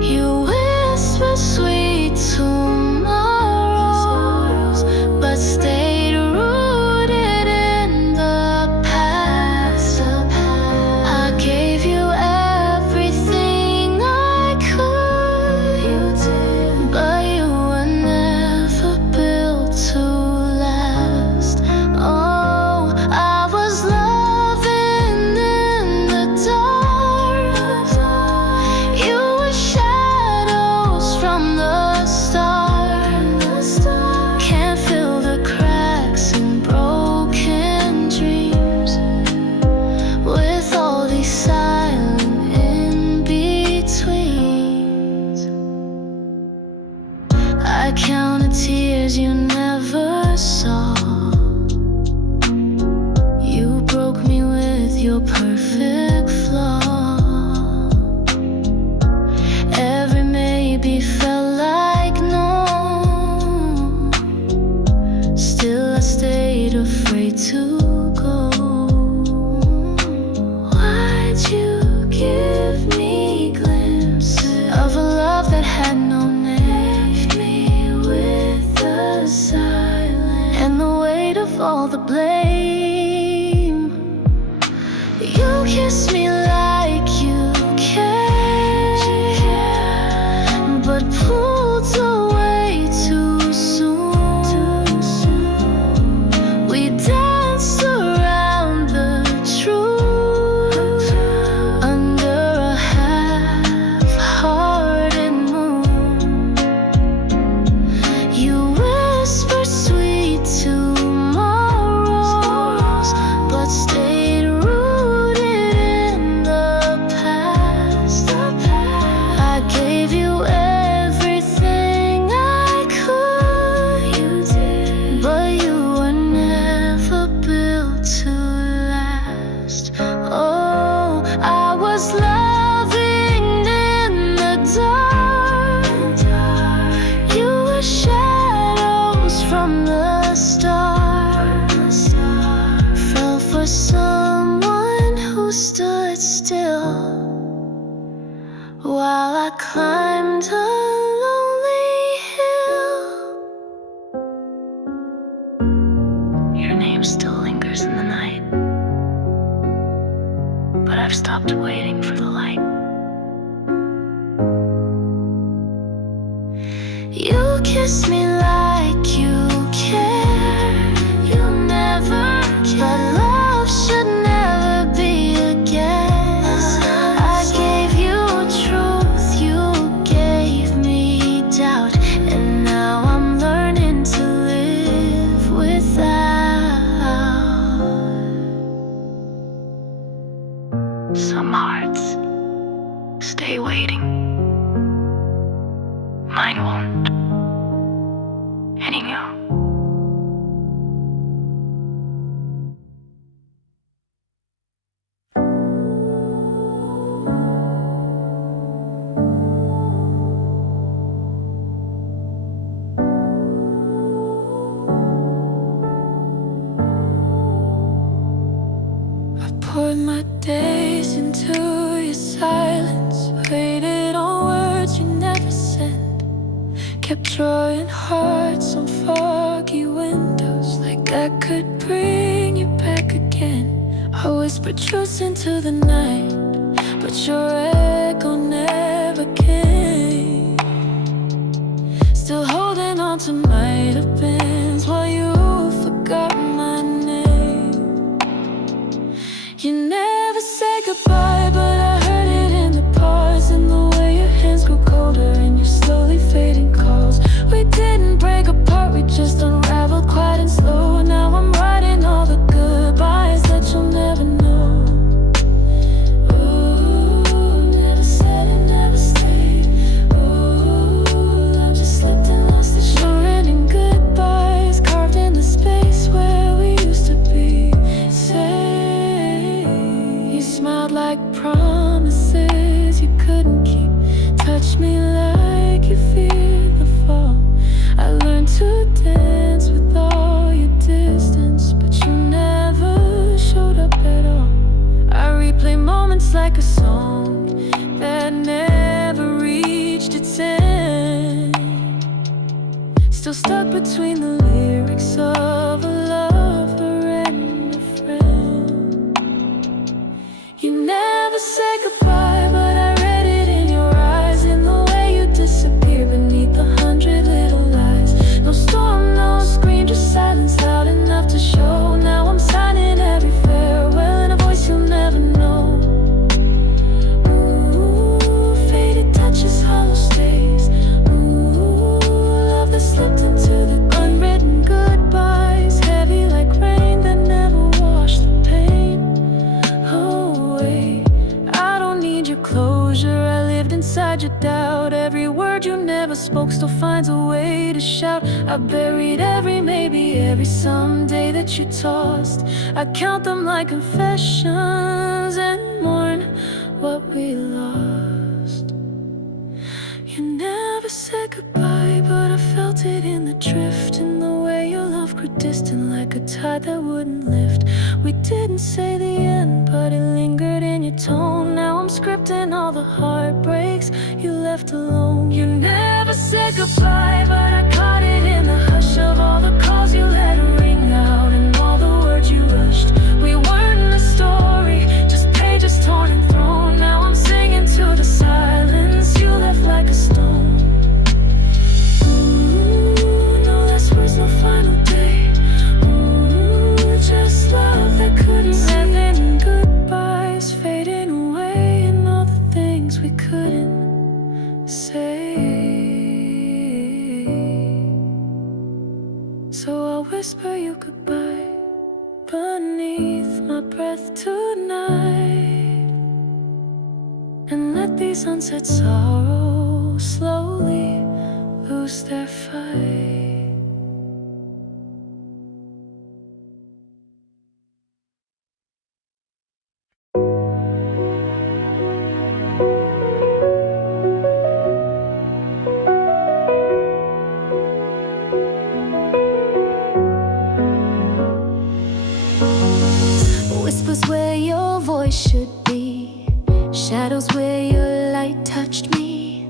You whispered sweet tomorrows, but stayed rooted in the past. I gave you everything I could, but you were never built to last. Oh, I was loving in the dark. You were shadows from the start. Can't fill the cracks in broken dreams with all these silent in-betweens. I counted tears you never saw. You broke me with your perfect flaw. Every maybe felt like no. Still I stayed afraid to go. Why'd you give me glimpses of a love that had no name? Left me with the silence and the weight of all the blame. You kissed me like you cared, but pulled away too soon. We danced around the truth under a half-hearted moon. You whispered sweet tomorrows, but stayed rooted in the past. I gave you everything I could, but you were never built to last. Oh, I was loving in the dark. You were shadows from the start. Fell for someone who stood still while I climbed a lonely hill. Your name still lingers in the night, but I've stopped waiting for the light. You kissed me like you cared. You never cared. But love should never be a guess. I gave you truth, you gave me doubt, and now I'm learning to live without. Some hearts stay waiting. Mine won't. Anyhow. I poured my days into your silence, waited on words you never sent. Kept drawing hearts on foggy windows, like I could bring you back again. I whispered truths into the night, but your echo never came. Still holding on to might have beens while you forgot my name. You never said goodbye, but I heard me like you feared the fall. I learned to dance with all your distance, but you never showed up at all. I replay moments like a song that never reached its end, still stuck between the lyrics of a lover and a friend. You never said goodbye, but I read it in your eyes, in the way you disappear beneath 100 little lies. No storm, no scream, just silence loud enough to show. Now I'm signing every farewell in a voice you'll never know. Ooh, faded touches, hollow stays. Ooh, love that slipped into the unwritten goodbyes, heavy like rain that never washed the pain away. I don't need your closure, I lived inside your doubt. Every word you never spoke still finds a way to shout. I buried every maybe, every someday that you tossed. I count them like confessions and mourn what we lost. You never said goodbye, but I felt it in the drift, in the way your love grew distant like a tide that wouldn't lift. We didn't say the end, but it lingered in your tone. Now I'm scripting all the heartbreaks you left alone. You never said goodbye, but I caught it in the hush of all the calls you let ring out and all the words you rushed. We weren't a story, just pages torn and thrown. Now I'm singing to the silence you left like a stone. Ooh, no last words, no final day. Ooh, just love that couldn't seven goodbyes fading away, and all the things we couldn't say. So I'll whisper you goodbye beneath my breath tonight, and let these unsaid sorrows slowly lose their fight. Whispers where your voice should be, shadows where your light touched me.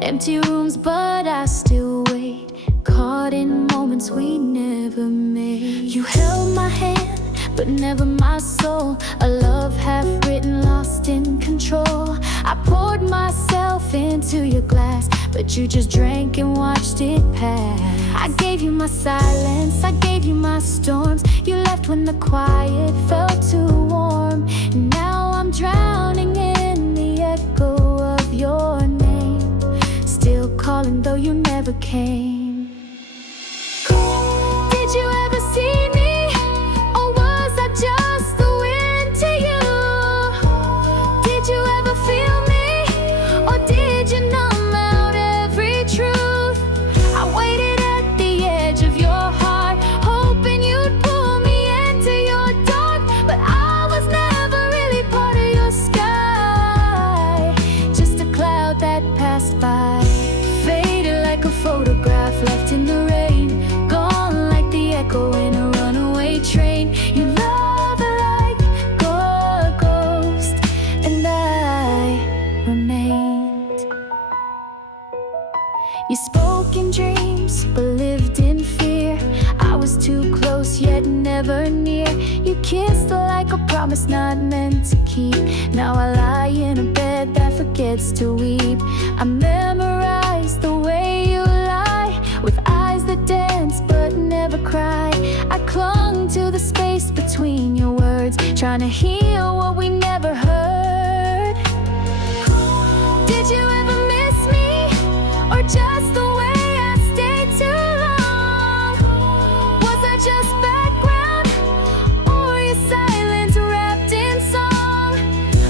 Empty rooms, but I still wait, caught in moments we never made. You held my hand, but never my soul. A love half written, lost in control. I poured myself into your glass, but you just drank and watched it pass. I gave you my silence, I gave you my storms. You left when the quiet felt too warm. And now I'm drowning in the echo of your name, still calling though you never came. Did you ever see me, or was I just the wind to you? Did you ever feel me, or did you numb out every truth? I waited at the edge of your heart, hoping you'd pull me into your dark, but I was never really part of your sky, just a cloud that passed by, faded like a photograph left in the rain, gone like the echo in a runaway train. You love like a ghost, and I remained. You spoke in dreams, but lived in fear. I was too close, yet never near. You kissed like a promise not meant to keep. Now I lie in a bed that forgets to weep. I memorized the way you lie, with eyes that dance but never cry. I clung to the space between your words, trying to heal what we never heard. Did you ever miss me, or just the way I stayed too long? Was I just background, or your silence wrapped in song?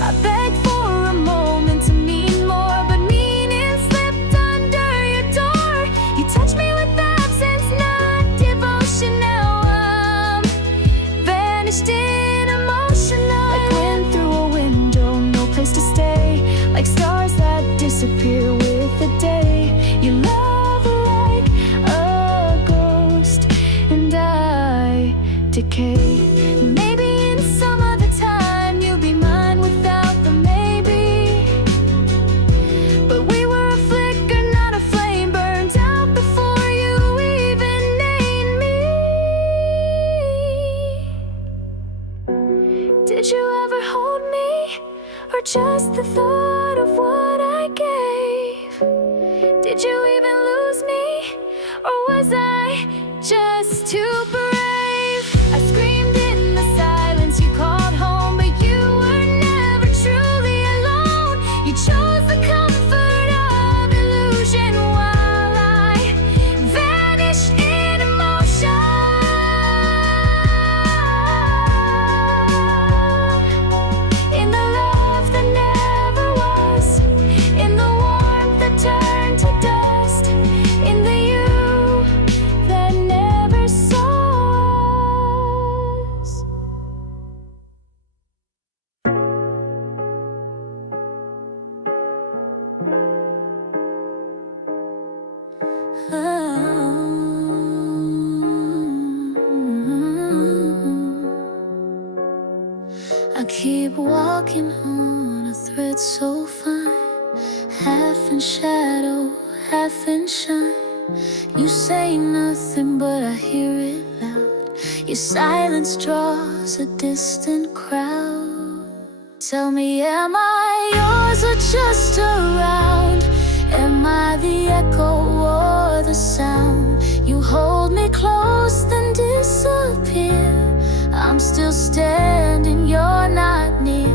I begged for a moment to mean more, but meaning slipped under your door. You touched me with absence, not devotion. Now I'm vanished in emotional, like wind through a window. or just the thought of what I gave? Did you even lose me, or was I just too brave? I screamed in the silence, you called home, but you were never truly alone. You chose the comfort of illusion while I vanished in emotion. In the love that never was, in the warmth that turned to dust, in the you that never saw us. I keep walking on a thread so fine, half in shadow, half in shine. You say nothing, but I hear it loud. Your silence draws a distant crowd. Tell me, am I yours or just around? Am I the echo or the sound? You hold me close, then disappear. I'm still standing, you're not near.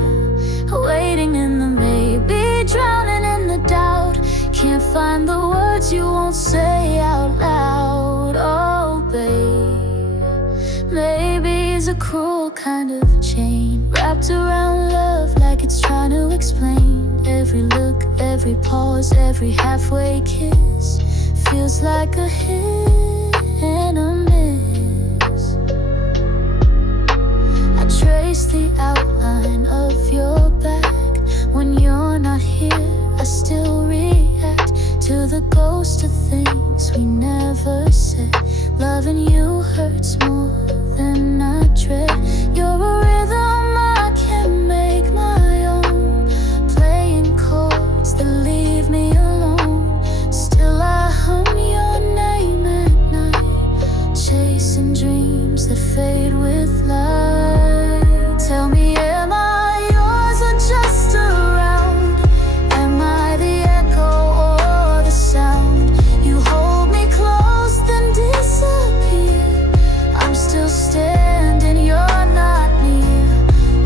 Waiting in the maybe, drowning in the doubt. Can't find the words you won't say out loud. Oh, babe, maybe it's a cruel kind of chain, wrapped around love like it's trying to explain. Every look, every pause, every halfway kiss feels like a hit and a miss. I trace the outline of your back. When you're not here, I still react to the ghost of things we never said. Loving you hurts more than I dread. You're a rhythm I can make my own, playing chords that leave me alone. Still I hum your name at night, chasing dreams that fade with light. Tell me, am I yours or just around? Am I the echo or the sound? You hold me close, then disappear. I'm still standing, you're not near.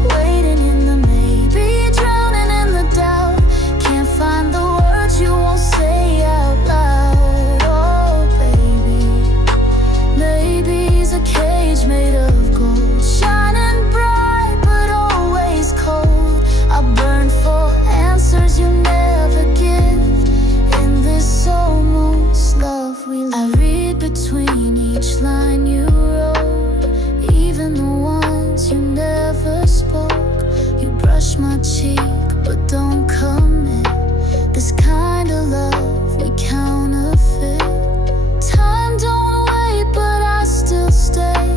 Waiting in the maybe, drowning in the doubt. Can't find the words you won't say out loud. Oh, baby, maybe it's a cage made of gold, shining bright but always cold. I burn for answers you never give. In this almost love we live, I read between each line you wrote, even the ones you never spoke. You brush my cheek but don't commit. This kind of love we counterfeit. Time don't wait, but I still stay.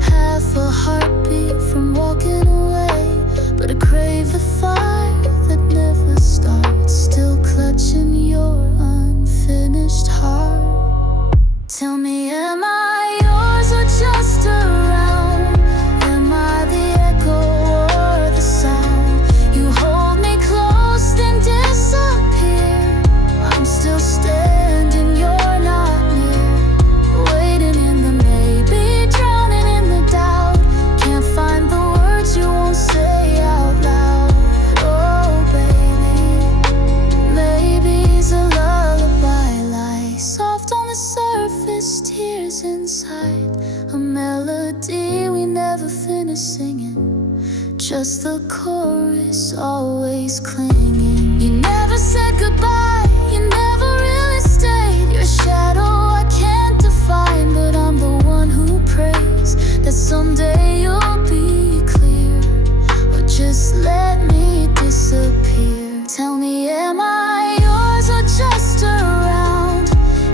Half a heartbeat from walking away, but I crave the fire that never starts. Still clutching your unfinished heart. Tell me, am I yours or just around? Am I the echo or the sound? You hold me close, then disappear. I'm still standing, you're not near. Waiting in the maybe, drowning in the doubt. Can't find the words you won't say out loud. Oh, baby, maybe it's a lullaby, like soft on the surface, tears inside. A melody we never finish singing, just the chorus always clinging. You never said goodbye, you never really stayed. Your shadow I can't define, but I'm the one who prays that someday you'll be clear, or just let me disappear. Tell me, am I yours or just around?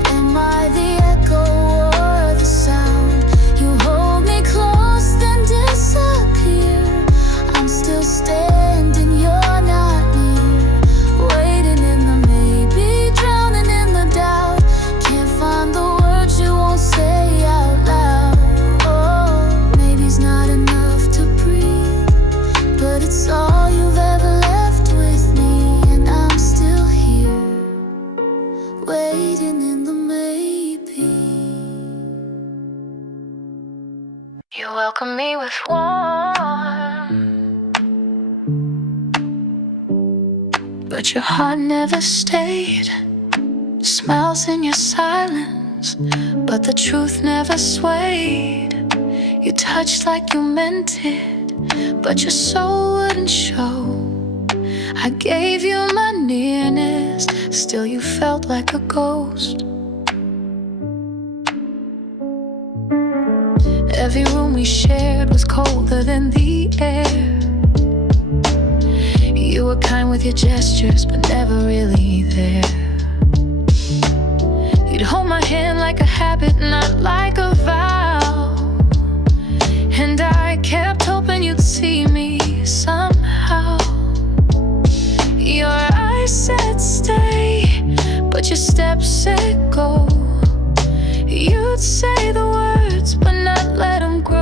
Am I the echo or the sound? You hold me close, then disappear. I'm still standing, you're not near. Waiting in the maybe, welcome me with warmth, but your heart never stayed. Smiles in your silence, but the truth never swayed. You touched like you meant it, but your soul wouldn't show. I gave you my nearness, still you felt like a ghost. Every room we shared was colder than the air. You were kind with your gestures, but never really there. You'd hold my hand like a habit, not like a vow. And I kept hoping you'd see me somehow. Your eyes said stay, but your steps said go. You'd say the words, but not let them grow.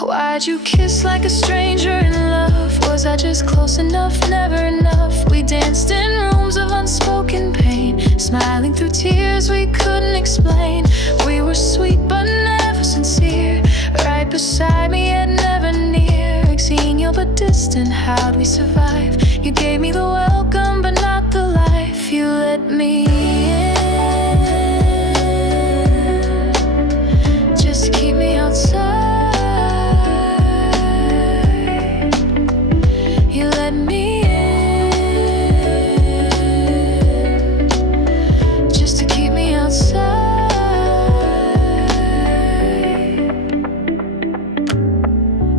Why'd you kiss like a stranger in love? Was I just close enough, never enough? We danced in rooms of unspoken pain, smiling through tears we couldn't explain. We were sweet but never sincere, right beside me yet never near. X.Xenial but distant, how'd we survive? You gave me the welcome but not the life. You let me in, just to keep me outside. You let me in, just to keep me outside.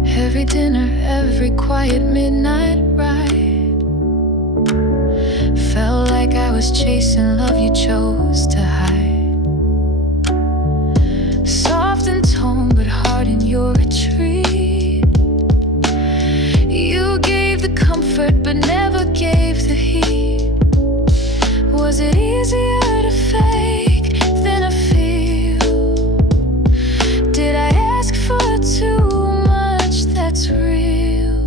Every dinner, every quiet midnight ride, felt like I was chasing love you chose to hide. Soft in tone but hard in your retreat. You gave the comfort but never gave the heat. Was it easier to fake than to feel? Did I ask for too much that's real?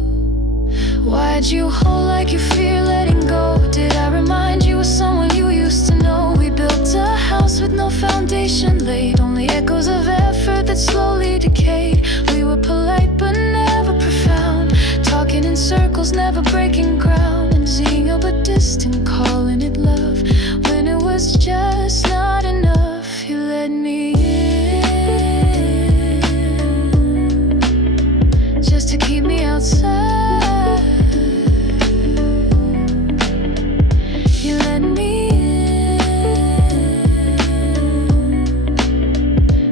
Why'd you hold like you fear letting go? Did I remind you of someone you used to know? We built a house with no foundation laid, only echoes of effort that slowly decayed. We were polite but never profound, talking in circles, never breaking ground. And X.Xenial but distant, calling it love when it was just not enough. You let me in, just to keep me outside. You let me in,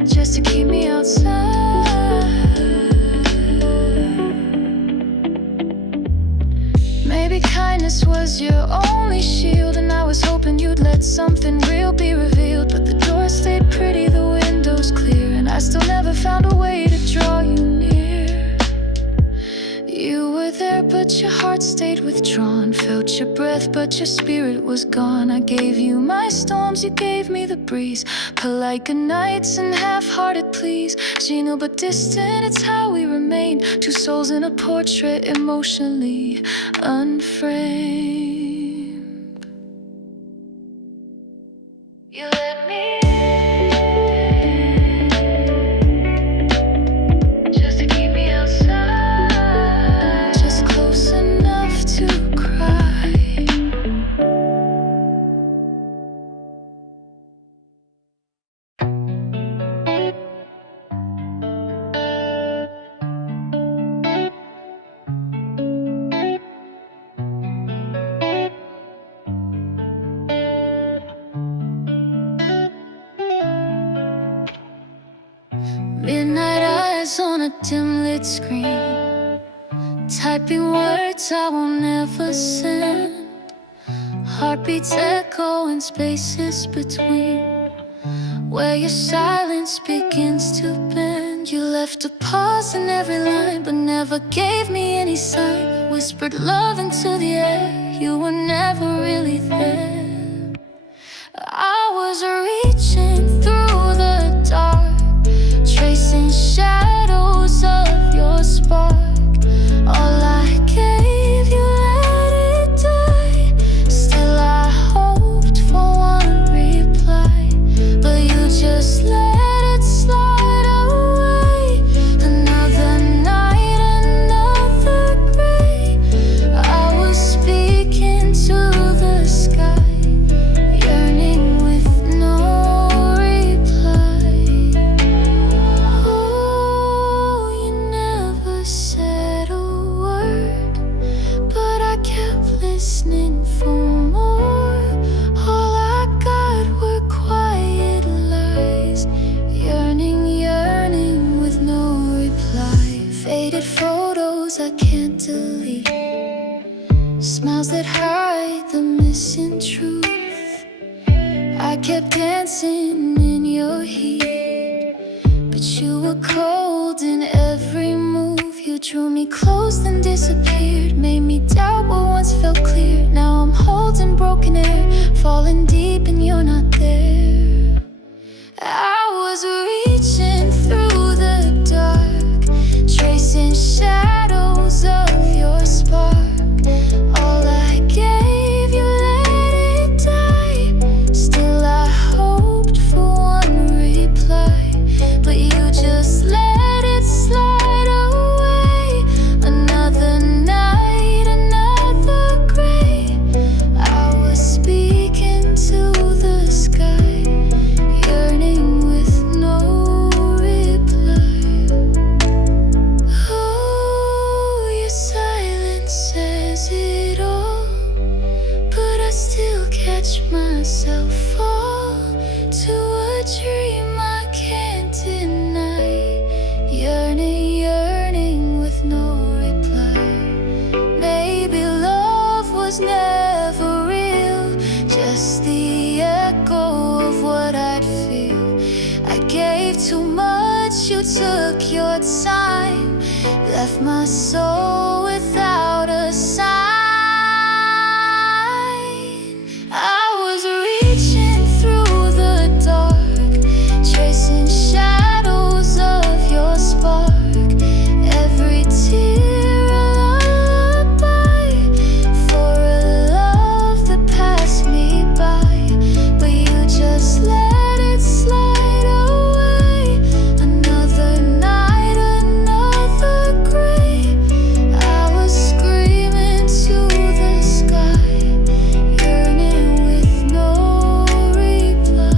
just to keep me outside. Maybe kindness was your only shield, and I was hoping you'd let something real be revealed. But the door stayed pretty, the windows clear, and I still never found a way to draw you near. You were there, but your heart stayed withdrawn. Felt your breath, but your spirit was gone. I gave you my storms, you gave me the breeze. Polite goodnights and half-hearted pleas. X.Xenial but distant, it's how we remain. Two souls in a portrait, emotionally unframed. You let me in, just to keep me outside, just close enough to cry. Midnight eyes on a dim lit screen, typing words I will never send. Heartbeats echo in spaces between, where your silence begins to bend. You left a pause in every line, but never gave me any sign. Whispered love into the air, you were never really there. I was reaching through the dark, tracing shadows of your spark. All I gave you, let it die. Still I hoped for one reply, but you just let it slide away. smiles that hide the missing truth. I kept dancing in your heat, but you were cold in every move. You drew me close then disappeared, made me doubt what once felt clear. Now I'm holding broken air, falling deep and you're not there. I was reaching through the dark, tracing shadows of your spark. All I gave you let it die. Still I hoped for one reply, but you just let it slide away. Another night, another gray. I was speaking to the sky, yearning with no reply. Oh, your silence says it all, but I still catch myself fall to a dream I can't deny. Yearning, yearning with no reply. Maybe love was never real, just the echo of what I'd feel. I gave too much, you took your time, left my soul without a sign. I was reaching through the dark, tracing shadows of your spark. Every tear a lullaby for a love that passed me by, but you just let it slide away. Another night, another gray. I was screaming to the sky, yearning with no reply.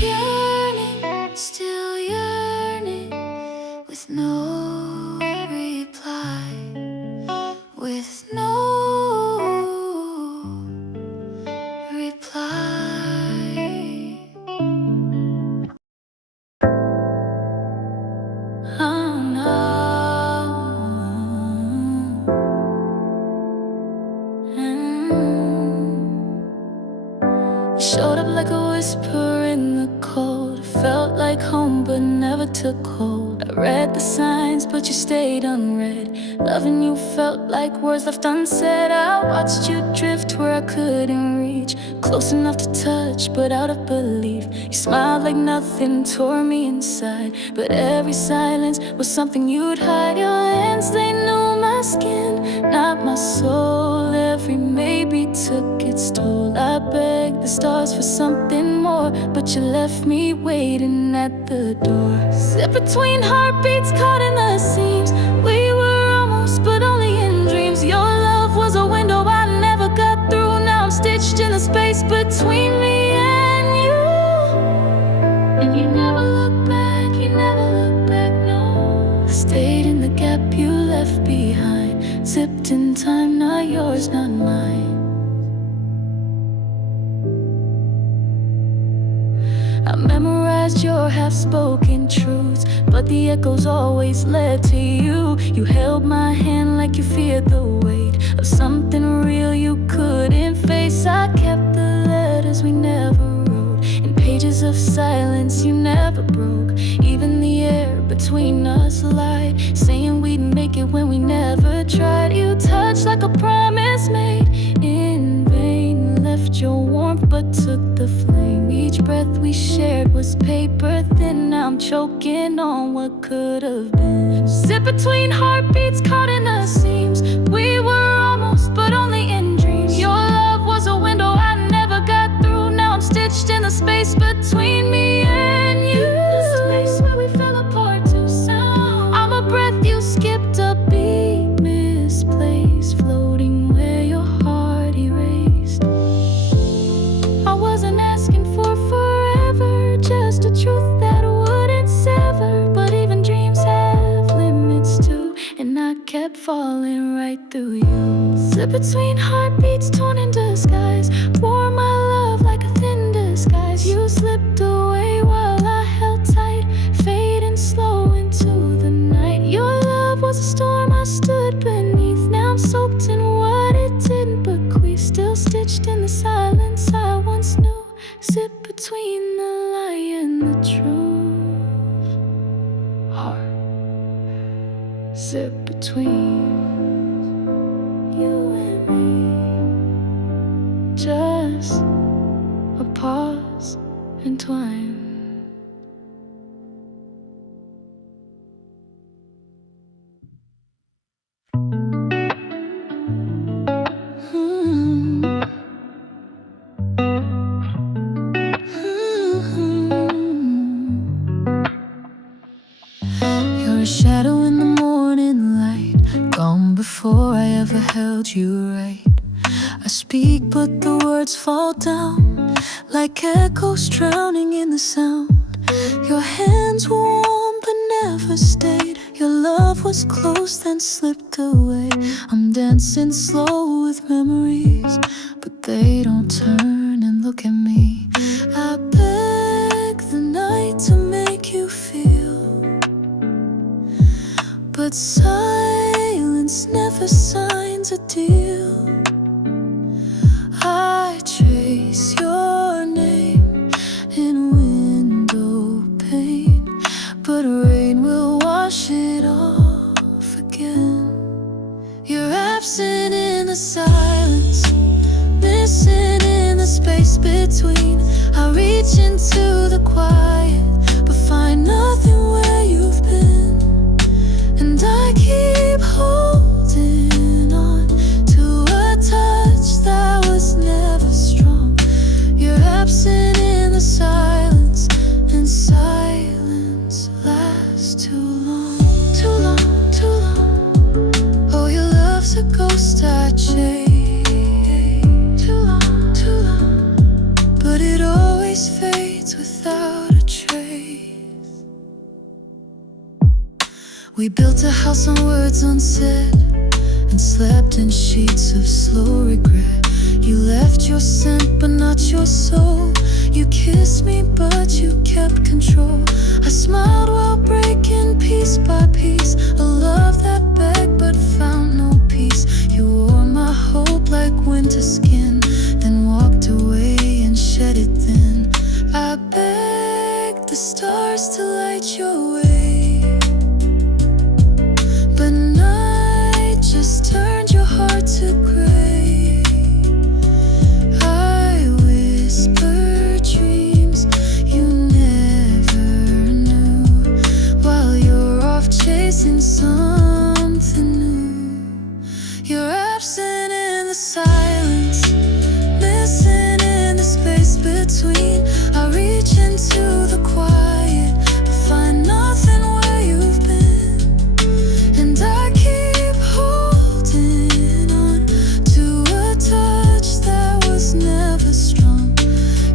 Yearning, still yearning with no reply. With no reply. Oh no. You showed up like a whisper in the cold. Felt like home but never took hold. I read the signs but you stayed unread. Loving you felt like words left unsaid. I watched you drift where I couldn't reach, close enough to touch but out of belief. You smiled like nothing tore me inside, but every silence was something you'd hide. Your hands, they knew my skin, not my soul. Every maybe took its toll. I begged the stars for something more, but you left me waiting at the door. Sit between heartbeats caught in the seams. We were almost, but only in dreams. Your love was a window I never got through. Now I'm stitched in the space between me and you. And you never look back, you never look back, no. I stayed in the gap you left behind, zipped in time, not yours, not mine. I memorized your half-spoken truths, but the echoes always led to you. You held my hand like you feared the weight of something real you couldn't face. I kept the letters we never wrote, in pages of silence you never broke. Even the air between us lied, saying we'd make it when we never tried. You touched like a promise made in vain, left your warmth but took the flame. Each breath we shared was paper thin. Now I'm choking on what could have been. Sit between heartbeats caught in the seams. We were almost, but only in dreams. Your love was a window I never got through. Now I'm stitched in the space between me and you. The space where we fell apart too soon. I'm a breath you skipped, a beat misplaced, floating where your heart erased. I wasn't asking for forever, just a truth that wouldn't sever. But even dreams have limits too, and I kept falling right through you. Sit between heartbeats torn in disguise, wore my love like a thin disguise. You slipped away while I held tight, fading slow into the night. Your love was a storm I stood beneath. Now I'm soaked in what it didn't bequeath, still stitched in the silence I once knew. Sit between the lie and the truth. Heart, sit between you and me. Just a pause entwined. You're a shadow in the morning light, gone before I ever held you right. I speak but the words fall down like echoes drowning in the sound. Your hands were warm but never stayed. Your love was close then slipped away. I'm dancing slow with memories, but they don't turn and look at me. I beg the night to make you feel, but silence never signs a deal. I trace your name in window pane, but rain will wash it off again. You're absent in the silence, missing in the space between. I reach into the quiet, but find nothing where you've been. And I keep holding on to a touch that was never strong. You're absent in the silence, and silence lasts too long. Too long, too long. Oh, your love's a ghost I chase. Too long, too long. But it always fades without a trace. We built a house on words unsaid and slept in sheets of slow regret. You left your scent but not your soul. You kissed me but you kept control. I smiled while breaking piece by piece, a love that begged but found no peace. You wore my hope like winter skin, then walked away and shed it thin. I begged the stars to light your way, but night just turned your heart to gray. I whispered dreams you never knew, while you're off chasing something new. You're absent in the silence, missing in the space between. I reach into the quiet, but find nothing where you've been. And I keep holding on to a touch that was never strong.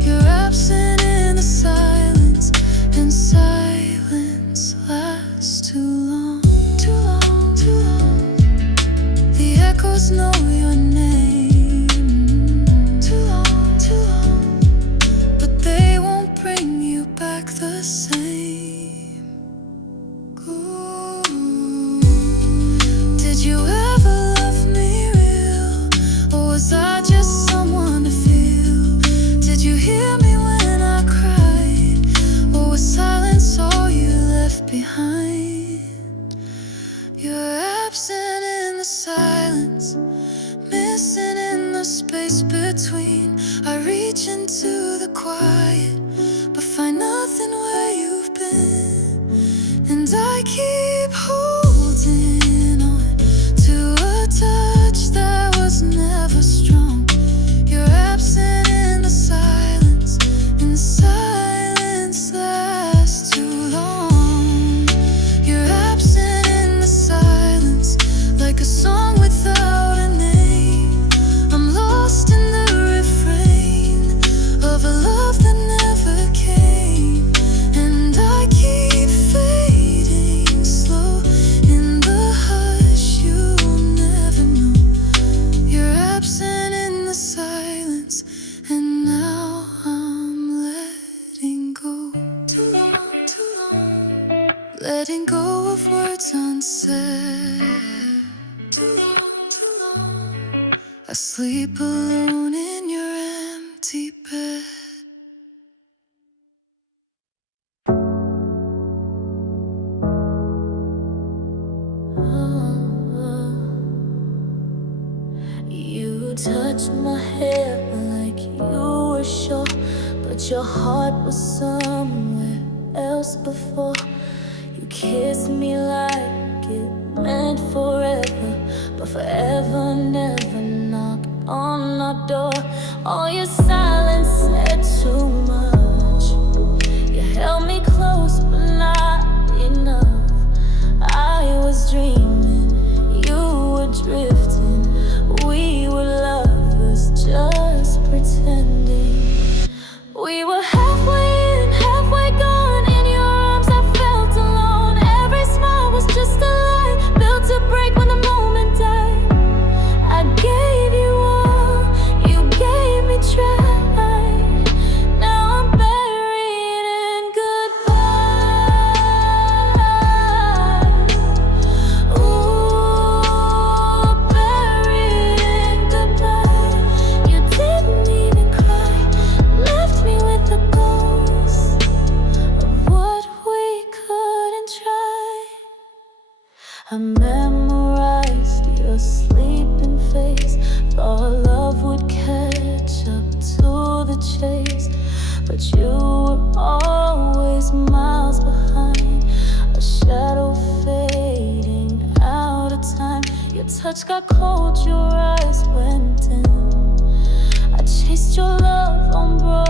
You're absent in the silence, and silence lasts too long. Too long, too long. The echoes know your name. Too long, too long. But they won't bring you back the same. Ooh. Did you ever love me real, or was I just someone to feel? Did you hear me when I cried, or was silence all you left behind? You're absent in the silence, missing sleep alone in your empty bed. You touched my hair like you were sure, but your heart was somewhere else before. You kissed me like it meant forever, but forever never knocked on our door. All your silence said too much. You held me close but not enough. I was dreaming, you were drifting. We were lovers just pretending. We were halfway in, halfway gone. In your arms I felt alone. Every smile was just a lie, built to break when the moment died. I gave you all, you gave me try. Now I'm buried in goodbyes. Ooh, buried in goodbyes. You didn't even cry, left me with the ghost of what we couldn't try. I memorized your sleeping face, thought love would catch up to the chase, but you were always miles behind, a shadow fading out of time. Your touch got cold, your eyes went dim. I chased your love on broken